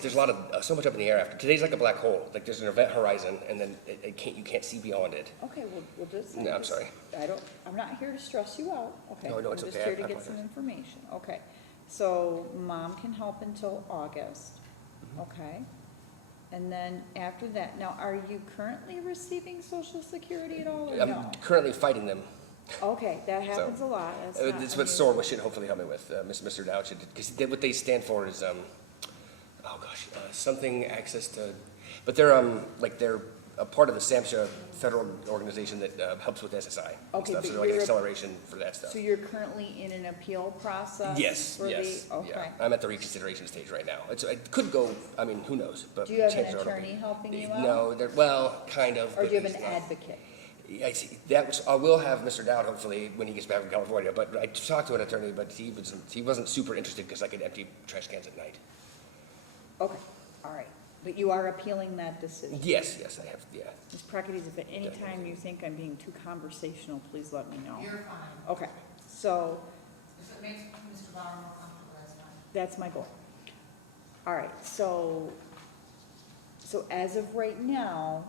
there's a lot of, so much up in the air after. Today's like a black hole, like there's an event horizon, and then you can't see beyond it. Okay, we'll just. No, I'm sorry. I'm not here to stress you out, okay? No, it's I'm just okay. here to I get some apologize. information, okay. So mom can help until August, Mm-hmm. okay? And then after that, now, are you currently receiving Social Security at all, or I'm no? currently fighting them. Okay, that happens a lot, that's not That's what unusual. SOAR should hopefully help me with, Mr. Dow should, because what they stand for is, something access to, but they're a part of the SAMHSA federal organization that helps with SSI and Okay, stuff, but so they're like you're a- acceleration for that stuff. So you're currently in an appeal process? Yes, for the- yes, yeah. Okay. I'm at the reconsideration stage right now. It could go, who knows, but Do you have an chances are it'll be- attorney helping you out? No, well, kind of. Or but do you have he's an not. advocate? I see, I will have Mr. Dowd hopefully when he gets back from California, but I talked to an attorney, but he wasn't super interested because I could empty trash cans at night. Okay, all right. But you are appealing that decision? Yes, I have, yeah. Ms. Preketes, if at any time you think I'm being too conversational, please let me know. You're fine. Okay, so If it makes Mr. Bauer more comfortable, that's fine. that's my goal. All right, so as of right now,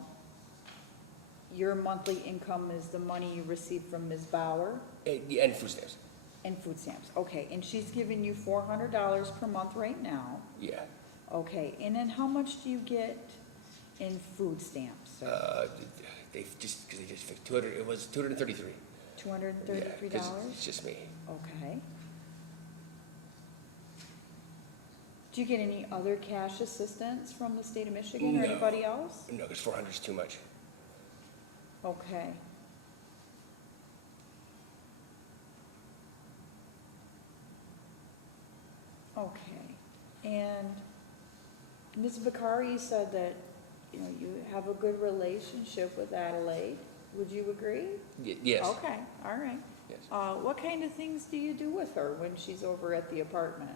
your monthly income is the money you receive from Ms. Bauer Yeah, and food stamps, and food stamps. Okay, and she's giving you $400 per month right now. yeah. Okay, and then how much do you get in food stamps? They just fixed 200, it was 233. $233? Yeah, 'cause it's just me. Okay. Do you get any other cash assistance from the state of Michigan or No. anybody else? No, because 400 is too much. Okay. Okay, and Ms. Vicari said that, you have a good relationship with Adelaide. Would you agree? Yes, Okay, all right. yes. What kind of things do you do with her when she's over at the apartment?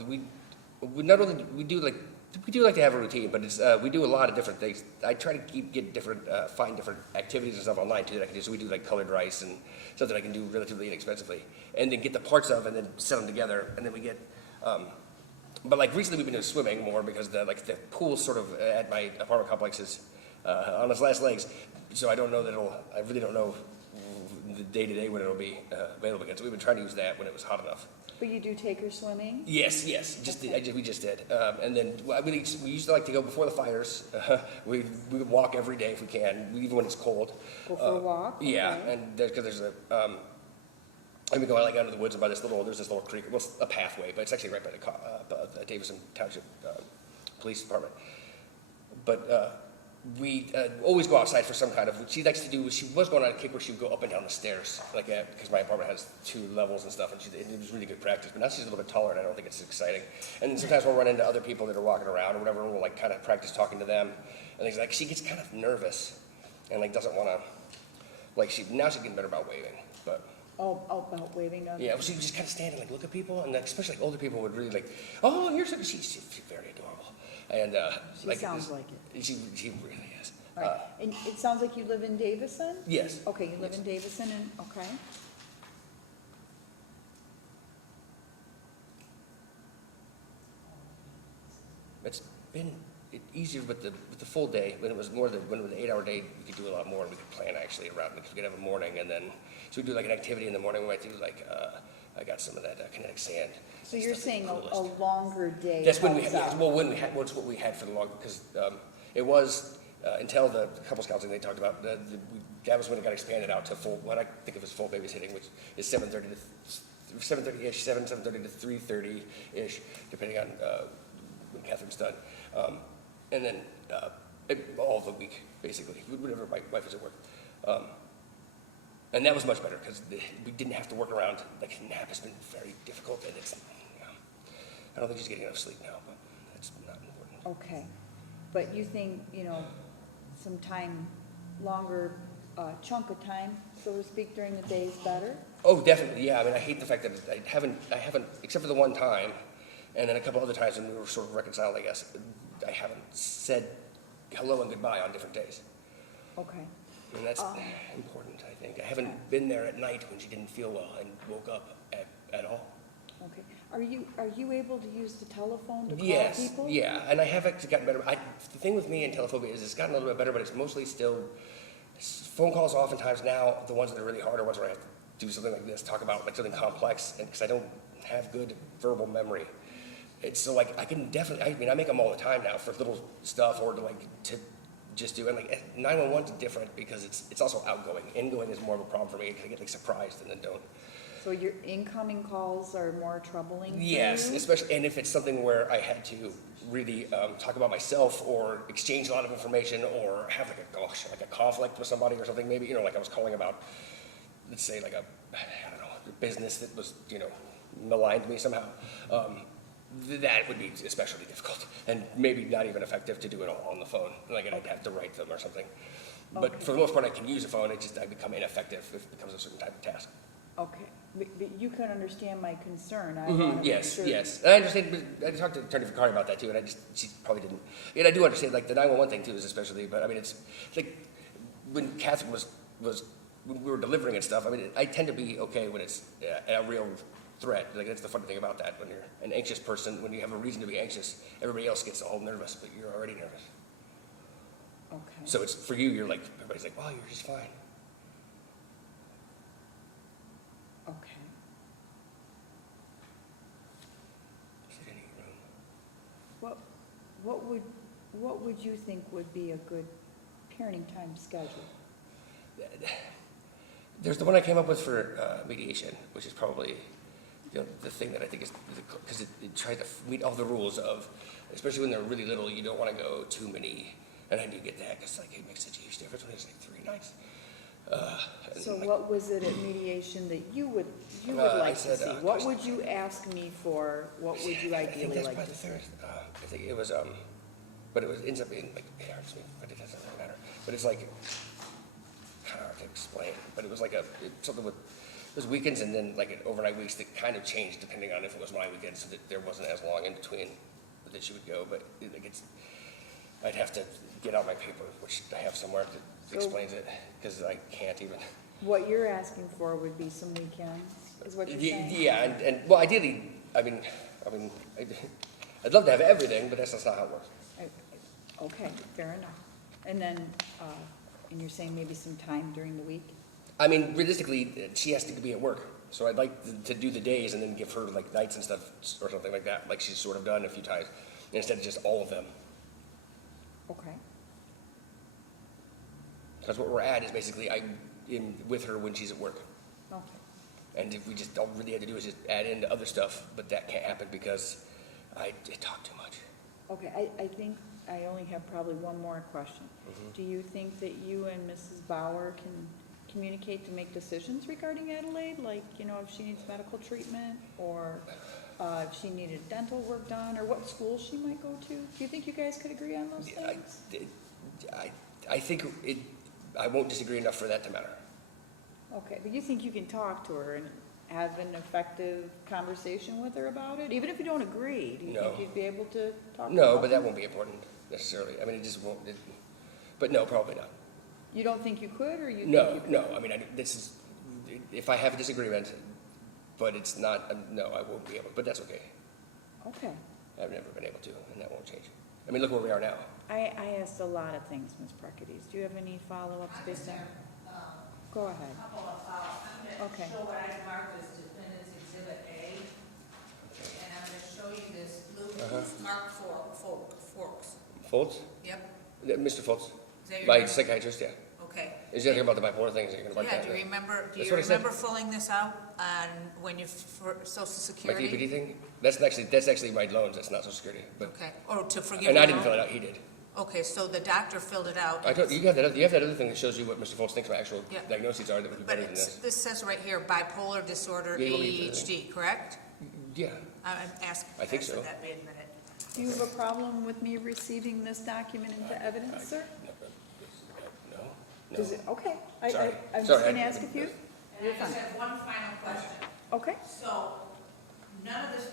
We not only, we do like to have a routine, but we do a lot of different things. I try to get different, find different activities and stuff online too that I can do. So we do like colored rice and stuff that I can do relatively inexpensively, and then get the parts of and then set them together, and then we get. But like recently we've been doing swimming more because the pool sort of at my apartment complex is on its last legs. So I don't know that I really don't know the day to day when it'll be available again. So we've been trying to use that when it was hot enough. But you do take her swimming? Yes, we just did. And then we used to like to go before the fires. We would walk every day if we can, even when it's cold. Go for a walk? Yeah, Okay. and because there's and we go out into the woods and there's this little creek, well, it's a pathway, but it's actually right by the Davison Township Police Department. But we always go outside for some kind of, she was going on a kick where she would go up and down the stairs, because my apartment has 2 levels and stuff, and it was really good practice, but now she's a little bit taller and I don't think it's exciting. And then sometimes we'll run into other people that are walking around or whatever, and we'll kind of practice talking to them, and things like, she gets kind of nervous and doesn't want to, now she's getting better about waving, but. Oh, about waving on? Yeah, well, she would just kind of stand and look at people, and especially older people would really oh, you're so, she's very adorable. And She sounds like it. She really is. All right, and it sounds like you live in Davison? Yes. Okay, you live in Davison, and, okay. It's been easier with the full day. When it was when it was an 8-hour day, we could do a lot more, and we could plan actually around because we could have a morning, and then so we do like an activity in the morning. We might do I got some of that kinetic sand. So you're Stuff saying that's the a coolest. longer day That's when we helps had, out. what's what we had for the long, because it was, until the couples counseling they talked about, that was when it got expanded out to full, what I think of as full babysitting, which is 7:30 to 7:30-ish, 7:30 to 3:30-ish, depending on when Catherine's done. And then all the week, basically, whenever my wife is at work. And that was much better because we didn't have to work around. Nap has been very difficult, and it's, I don't think she's getting enough sleep now, but that's not important. Okay, but you think, some time, longer chunk of time, so to speak, during the day is better? Oh, definitely, yeah. I mean, I hate the fact that I haven't, except for the one time, and then a couple other times when we were sort of reconciled, I guess, I haven't said hello and goodbye on different days. Okay, And that's important, I think. I haven't been there at night when she didn't feel well and woke up at all. okay. Are you able to use the telephone to call Yes, people? yeah, and I have actually gotten better. The thing with me and telephobia is it's gotten a little bit better, but it's mostly still phone calls. Oftentimes now, the ones that are really hard are ones where I have to do something like this, talk about like something complex, and because I don't have good verbal memory. It's so like I can definitely. I make them all the time now for little stuff or to just do. And like 911 is different because it's also outgoing. Ingoing is more of a problem for me because I get like surprised and then don't. So your incoming calls are more troubling for Yes, you? especially, and if it's something where I had to really talk about myself or exchange a lot of information or have like a conflict with somebody or something, maybe, like I was calling about, let's say like a business that was, maligned me somehow, that would be especially difficult and maybe not even effective to do it all on the phone. Like I'd have to write them or something. But Okay. for the most part, I can use a phone. I become ineffective if it becomes a certain type of task. Okay, but you can understand my concern. I want to make Yes, sure. yes. And I understand, but I talked to Attorney Vicari about that too, and she probably didn't. And I do understand, like, the 911 thing too is especially, but I mean, it's, like, when Catherine was when we were delivering and stuff, I mean, I tend to be okay when it's a real threat. Like, that's the funny thing about that. When you're an anxious person, when you have a reason to be anxious, everybody else gets all nervous, but you're already nervous. Okay. So it's, for you, you're like, everybody's like, wow, you're just fine. Okay. Sit in your room. What would you think would be a good parenting time schedule? There's the one I came up with for mediation, which is probably the thing that I think is, because it tries to meet all the rules of, especially when they're really little, you don't want to go too many, and I do get that, because like, it makes such a huge difference when it's like 3 nights. So what was it at mediation that you would I like to said, see? What would you ask me for? What would you I think ideally that's like probably to the see? third. I think it was, but it ends up being like, it hurts me, but it doesn't really matter. But it's like, kind of hard to explain, but it was like something with, it was weekends and then like an overnight weeks that kind of changed depending on if it was my weekend, so that there wasn't as long in between that she would go, but I'd have to get out my paper, which I have somewhere that explains it, because I can't even. What you're asking for would be some weekends, is what you're saying? Yeah, and well, ideally, I mean, I'd love to have everything, but that's not how it works. Okay, fair enough. And then, and you're saying maybe some time during the week? I mean, realistically, she has to be at work, so I'd like to do the days and then give her like nights and stuff or something like that, like she's sort of done a few times, instead of just all of them. Okay. Because what we're at is basically I'm in with her when she's at work. Okay. And if we just all really had to do is just add in other stuff, but that can't happen because I talk too much. Okay, I think I only have probably one more question. Mhm. Do you think that you and Mrs. Bauer can communicate to make decisions regarding Adelaide? Like, if she needs medical treatment, or if she needed dental work done, or what school she might go to? Do you think you guys could agree on those Yeah, things? I think I won't disagree enough for that to matter. Okay, but you think you can talk to her and have an effective conversation with her about it? Even if you don't agree, do you No. think you'd be able to talk? No, about but that it? won't be important necessarily. I mean, it just won't. But no, probably not. You don't think you could, or you think No, you could? no. I mean, if I have a disagreement, but it's not, no, I won't be able, but that's okay. Okay. I've never been able to, and that won't change. I mean, look where we are now. I asked a lot of things, Ms. Preketes. Do you have any follow-ups based on? Go ahead. Couple of follow-ups. I'm gonna Okay. show what I marked as Defendant's Exhibit A, and I'm gonna show you this blue marked forks. Foltz? Yep, Mr. Foltz? is that your My name? psychiatrist, yeah. Okay. Is there anything about the bipolar things that you're gonna write Yeah, down? do you remember That's what I said. filling this out on when you, for social My security? DBT thing? That's actually my loans, that's not social security, but, Okay, or to forgive. and I your didn't loan? fill it out, he did. Okay, so the doctor filled it out. I told, you have that other thing that shows you what Mr. Foltz thinks my actual Yeah. diagnoses are that would be But better than this. this says right here, bipolar disorder, Yeah, you want me to- ADHD, correct? Yeah, I'm asking I think for so. that in a minute. Do you have a problem with me receiving this document into evidence, sir? No? No. Does it, okay. Sorry. I'm just Sorry, gonna ask a few. And I just have one final question. Okay. So, none of this